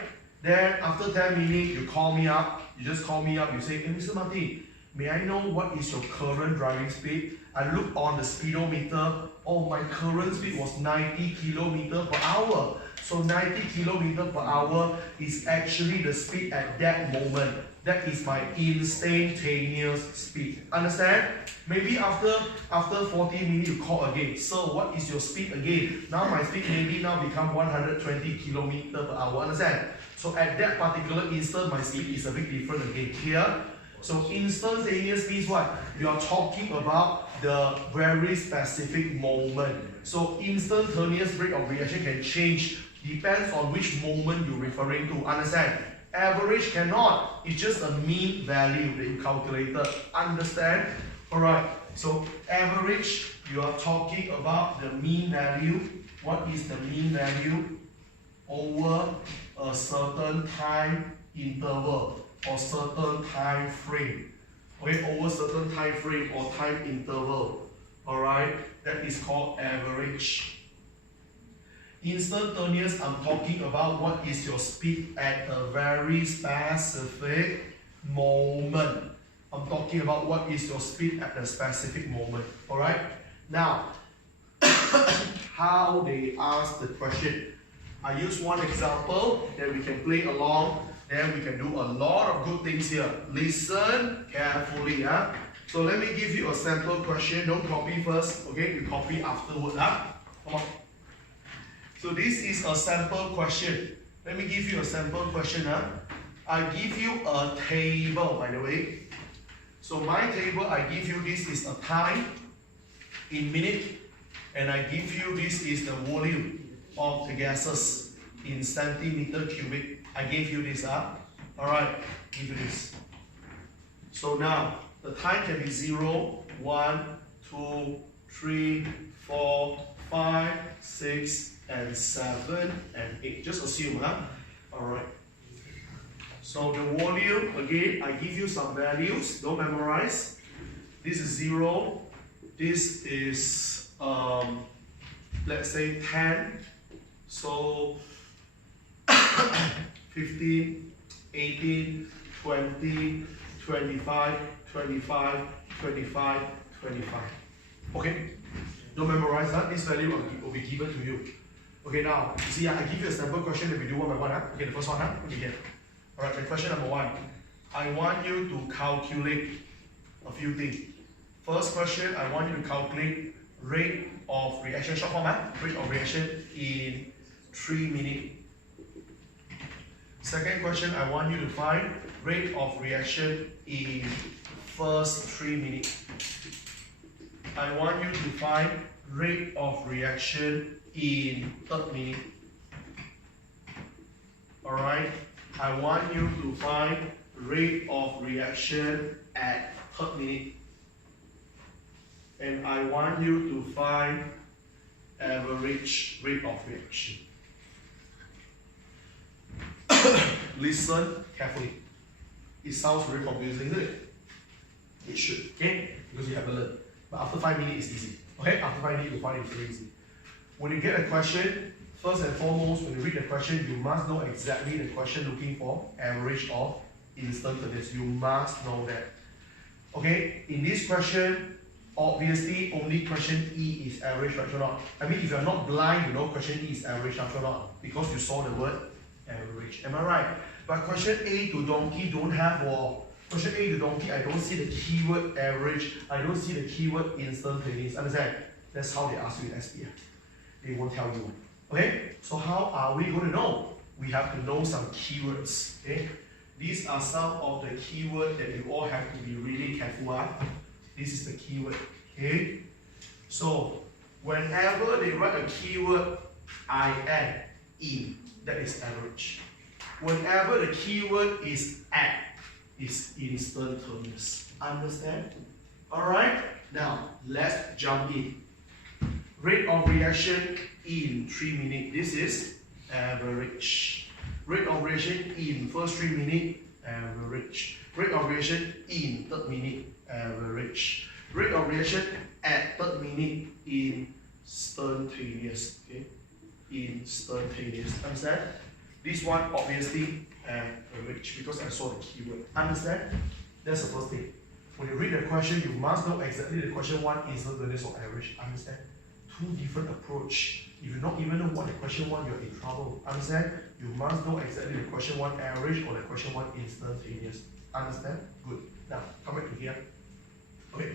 Then after 10 minutes, you call me up, you just call me up, you say, hey, Mr. Martin, may I know what is your current driving speed? I look on the speedometer, oh, my current speed was 90 kilometers per hour. So 90 kilometers per hour is actually the speed at that moment. That is my instantaneous speed. Understand? Maybe after 40 minutes you call again. So what is your speed again? Now my speed maybe now become 120 kilometers per hour. Understand? So at that particular instant my speed is a bit different again. Here. So instantaneous means what? You are talking about the very specific moment. So instantaneous rate of reaction can change. Depends on which moment you're referring to. Understand? Average cannot. It's just a mean value that you calculated. Understand? Alright. So average, you are talking about the mean value. What is the mean value? Over a certain time interval or certain time frame. Okay, over certain time frame or time interval. Alright? That is called average. Instantaneous, I'm talking about what is your speed at a very specific moment. I'm talking about what is your speed at a specific moment. Alright? Now, how they ask the question. I use one example that we can play along. Then we can do a lot of good things here. Listen carefully. So let me give you a sample question. Don't copy first. Okay? You copy afterward. Come on. So this is a sample question. Let me give you a sample question. I give you a table, by the way. So my table, I give you this is a time in minute, and I give you this is the volume of the gases in centimeter cubic. I gave you this. Alright, give you this. So now the time can be 0, 1, 2, 3, 4, 5, 6, and 7, and 8. Just assume, huh? Alright. So the volume, again, I give you some values, don't memorize. This is 0, this is, let's say 10, so 15, 18, 20, 25, 25, 25, 25. Okay? Don't memorize that. This value will be given to you. Okay, now, you see, I give you a sample question that we do one by one. Huh? Okay, the first one. Huh? Okay, here. Alright, the question number 1. I want you to calculate a few things. First question, I want you to calculate rate of reaction, short form, rate of reaction in 3 minutes. Second question, I want you to find rate of reaction in first 3 minutes. I want you to find rate of reaction in third minute. Alright, I want you to find rate of reaction at third minute. And I want you to find average rate of reaction. Listen carefully. It sounds very confusing, doesn't it? It should, okay? Because you haven't learned. But after 5 minutes, it's easy. Okay? After 5 minutes, you find it very easy. When you get a question, first and foremost, when you read the question, you must know exactly the question looking for average of instantaneous. You must know that. Okay? In this question, obviously, only question E is average, right or not? I mean, if you're not blind, you know question E is average, right or not? Because you saw the word average. Am I right? But question A to donkey don't have question A to donkey, I don't see the keyword average, I don't see the keyword instantaneous. Understand? That's how they ask you in SPM. They won't tell you. Okay? So how are we going to know? We have to know some keywords. Okay? These are some of the keywords that you all have to be really careful of. This is the keyword. Okay? So whenever they write a keyword IN, that is average. Whenever the keyword is at, is instantaneous. Understand? Alright? Now, let's jump in. Rate of reaction in 3 minutes. This is average. Rate of reaction in first 3 minutes, average. Rate of reaction in third minute, average. Rate of reaction at third minute, instantaneous. Okay? Instantaneous. Understand? This one obviously average because I saw the keyword. Understand? That's the first thing. When you read the question, you must know exactly the question 1 instantaneous or average. Understand? 2 different approach. If you don't even know what the question 1, you're in trouble. Understand? You must know exactly the question 1 average or the question 1 instantaneous. Understand? Good. Now, come back to here. Okay.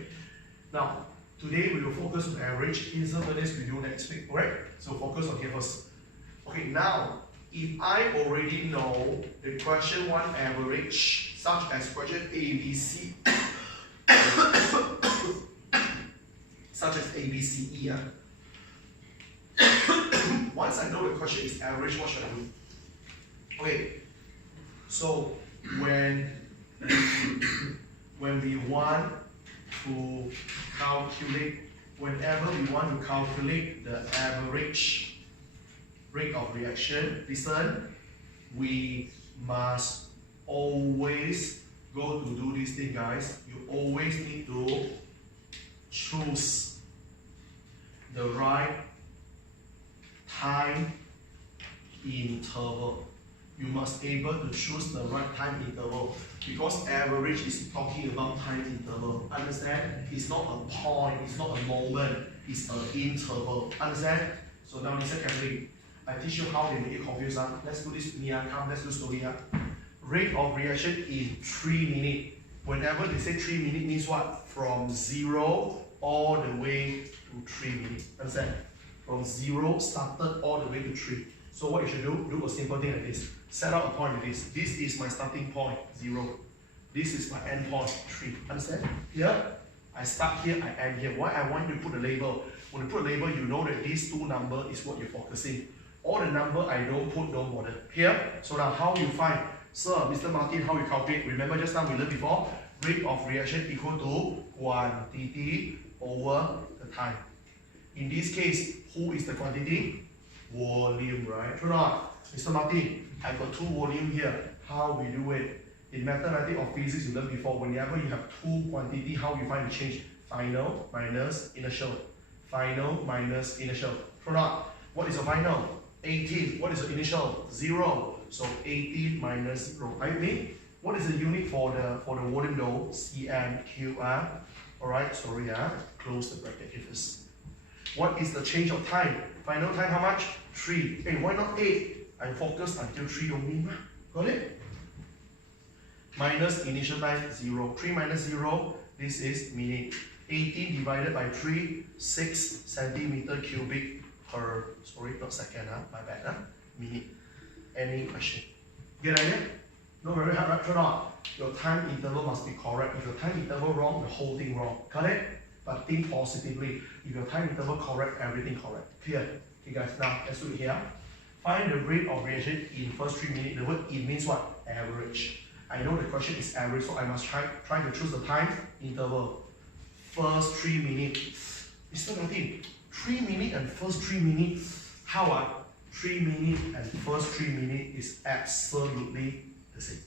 Now, today we will focus on average. Instantaneous we do next week. Alright? So focus on here first. Okay, now, if I already know the question 1 average, such as question A, B, C, such as A, B, C, E. Once I know the question is average, what should I do? Okay, so when we want to calculate, whenever we want to calculate the average rate of reaction, listen, we must always go to do this thing, guys. You always need to choose the right time interval. You must be able to choose the right time interval because average is talking about time interval. Understand? It's not a point, it's not a moment, it's an interval. Understand? So now listen carefully. I teach you how they make it confused. Let's do this with me. Come, let's do slowly. Rate of reaction in 3 minutes. Whenever they say 3 minutes means what? From 0 all the way to 3 minutes. Understand? From 0 started all the way to 3. So what you should do a simple thing like this. Set out a point like this. This is my starting point, 0. This is my end point, 3. Understand? Here, I start here, I end here. Why I want you to put a label? When you put a label, you know that these 2 numbers is what you're focusing. All the number I don't put, don't bother. Here, so now how you find? Sir, Mr. Martin, how you calculate? Remember just now we learned before, rate of reaction equal to quantity over the time. In this case, who is the quantity? Volume, right? True or not? Mr. Martin, I got two volume here. How we do it? In mathematics or physics you learned before, whenever you have two quantity, how you find the change? Final minus initial. Final minus initial. True or not? What is your final? 18. What is your initial? 0. So 18 minus 0. I mean, what is the unit for the volume though? cm QR. Alright, sorry, close the bracket here first. What is the change of time? Final time how much? 3. Hey, why not 8? I focus until 3 only. Got it? Minus initial time 0. 3 minus 0, this is minute. 18 divided by 3, 6 centimeter cubic per, sorry, not second, my bad, minute. Any question? Get idea? No, very hard, right? Or not? Your time interval must be correct. If your time interval wrong, the whole thing wrong. Got it? But think positively. If your time interval correct, everything correct. Clear? Okay guys, now let's do it here. Find the rate of reaction in first 3 minutes. The word in means what? Average. I know the question is average, so I must try to choose the time interval. First 3 minutes. Mr. Martin, 3 minutes and first 3 minutes. How 3 minutes and first 3 minutes is absolutely the same.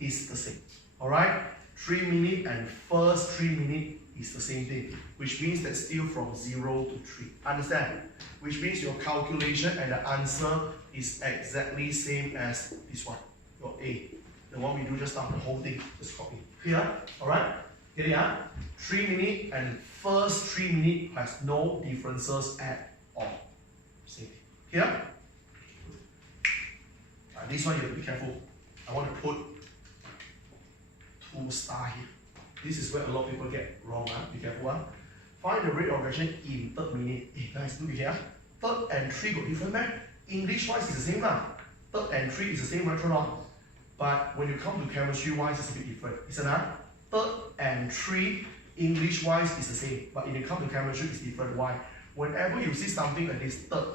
It's the same. Alright? 3 minutes and first 3 minutes is the same thing. Which means that still from 0 to 3. Understand? Which means your calculation and the answer is exactly same as this one. Your A. The one we do just now, the whole thing. Just copy. Clear? Alright? Get it? 3 minutes and first 3 minutes has no differences at all. Same thing. Here? This one you have to be careful. I want to put 2 star here. This is where a lot of people get wrong. Be careful. Find the rate of reaction in third minute. Hey guys, look here. Third and 3 got different, man. English wise is the same. Third and 3 is the same, right or not? But when you come to chemistry wise, it's a bit different. Isn't it? Third and 3, English wise is the same. But when you come to chemistry, it's different. Why? Whenever you see something like this, third,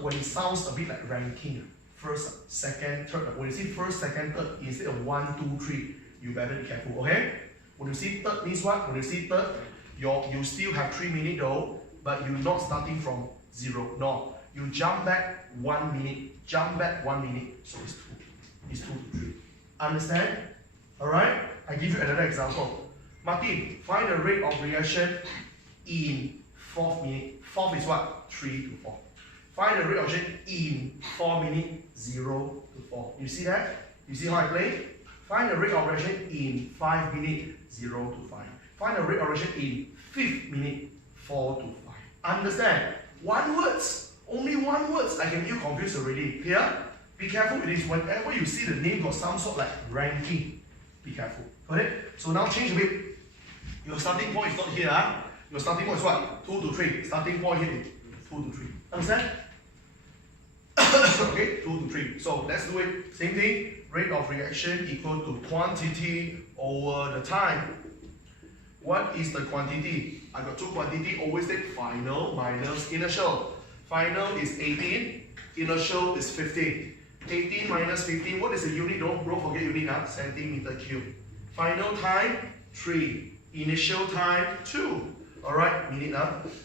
when it sounds a bit like ranking, first, second, third. When you see first, second, third, instead of 1, 2, 3, you better be careful, okay? When you see third means what? When you see third, you still have 3 minutes though, but you're not starting from 0. No, you jump back 1 minute, jump back 1 minute, so it's 2. It's 2 to 3. Understand? Alright? I give you another example. Martin, find the rate of reaction in 4th minute. 4th is what? 3 to 4. Find the rate of reaction in 4 minutes, 0 to 4. You see that? You see how I play? Find the rate of reaction in 5 minutes, 0 to 5. Find the rate of reaction in 5th minute, 4 to 5. Understand? One words. Only one words. I can get you confused already. Clear? Be careful with this. Whenever you see the name got some sort like ranking, be careful. Got it? So now change a bit. Your starting point is not here. Your starting point is what? 2 to 3. Starting point here is 2 to 3. Understand? Okay, 2 to 3. So let's do it. Same thing. Rate of reaction equal to quantity over the time. What is the quantity? I got 2 quantity. Always take final minus initial. Final is 18. Initial is 15. 18 minus 15. What is the unit? Don't forget unit. Centimeter cube. Final time 3. Initial time 2. Alright, minute.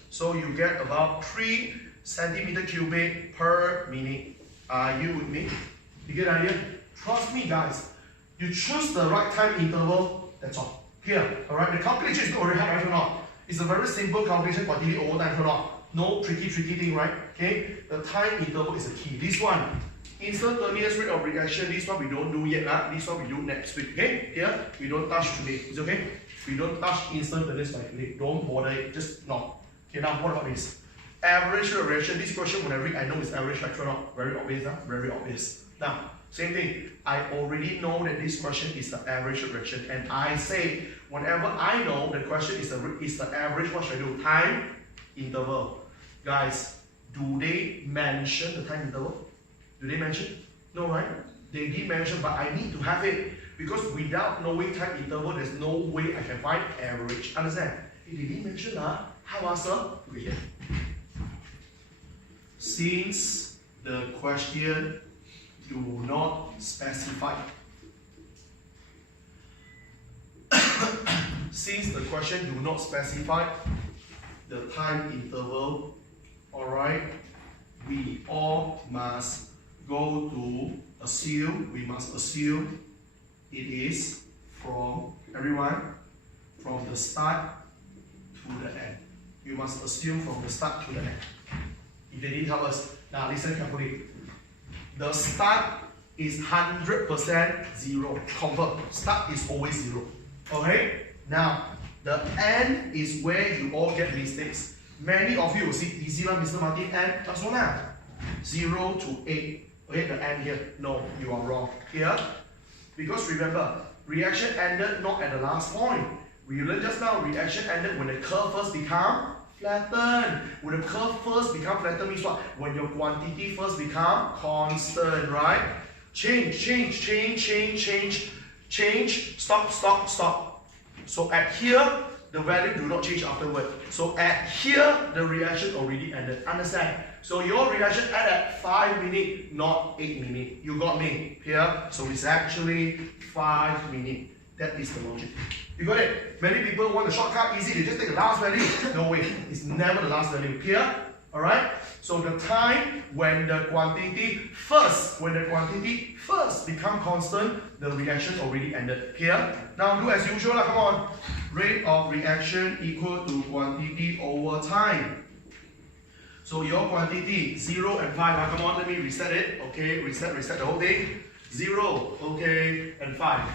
So you get about 3 centimeter cubic per minute. Are you with me? You get the idea? Trust me guys, you choose the right time interval, that's all. Here, alright, the calculation is not very hard, right or not? It's a very simple calculation, quantity over time or not. No tricky thing, right? Okay, the time interval is the key. This one, instantaneous rate of reaction, this one we don't do yet, this one we do next week, okay? Here, we don't touch today, it's okay? We don't touch instantaneous by today, don't bother it, just no. Okay, now what about this? Average rate of reaction, this question when I read, I know it's average, right or not? Very obvious, very obvious. Now, same thing, I already know that this question is the average reaction, and I say, whenever I know the question is the average, what should I do? Time interval. Guys, do they mention the time interval? Do they mention? No, right? They did mention, but I need to have it, because without knowing time interval, there's no way I can find average. Understand? If they didn't mention, how answer? Look here. Since the question do not specify. Since the question do not specify, the time interval, alright, we all must go to assume, we must assume it is from, everyone, from the start to the end. You must assume from the start to the end. If they didn't tell us, now listen carefully. The start is 100% zero. Confirm. Start is always zero. Okay? Now, the end is where you all get mistakes. Many of you will see easy one, Mr. Martin, and that's one now. 0 to 8. Okay, the end here. No, you are wrong. Here, because remember, reaction ended not at the last point. We learned just now, reaction ended when the curve first become flattened. When the curve first become flattened means what? When your quantity first become constant, right? Change, stop. So at here, the value do not change afterward. So at here, the reaction already ended. Understand? So your reaction ended at 5 minutes, not 8 minutes. You got me here? So it's actually 5 minutes. That is the logic. You got it? Many people want the shortcut easy, they just take the last value. No way, it's never the last value. Clear? Alright? So the time when the quantity first become constant, the reaction already ended. Clear? Now do as usual, come on. Rate of reaction equal to quantity over time. So your quantity 0 and 5. Come on, let me reset it. Okay, reset the whole thing. 0, okay, and 5.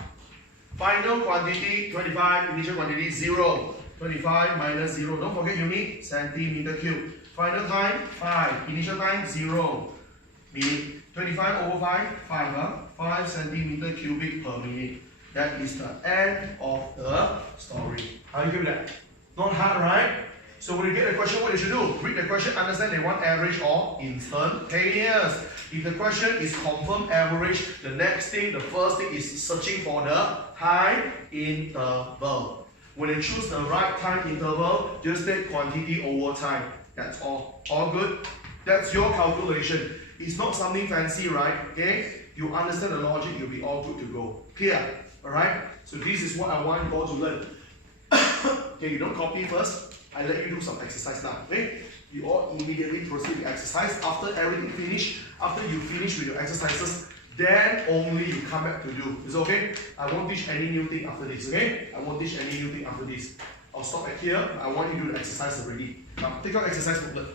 Final quantity 25, initial quantity 0. 25 minus 0, don't forget unit, centimeter cube. Final time 5, initial time 0. Minute. 25 over 5, 5 centimeter cubic per minute. That is the end of the story. How do you feel that? Not hard, right? So when you get a question, what you should do? Read the question, understand they want average or instantaneous. If the question is confirmed average, the next thing, the first thing is searching for the time interval. When you choose the right time interval, just take quantity over time. That's all. All good? That's your calculation. It's not something fancy, right? Okay? You understand the logic, you'll be all good to go. Clear? Alright? So this is what I want you all to learn. Okay, you don't copy first. I let you do some exercise now. Okay? You all immediately proceed to exercise. After everything finish, after you finish with your exercises, then only you come back to do. Is it okay? I won't teach any new thing after this, okay? I won't teach any new thing after this. I'll stop at here. I want you to do the exercise already. Now, take out exercise booklet.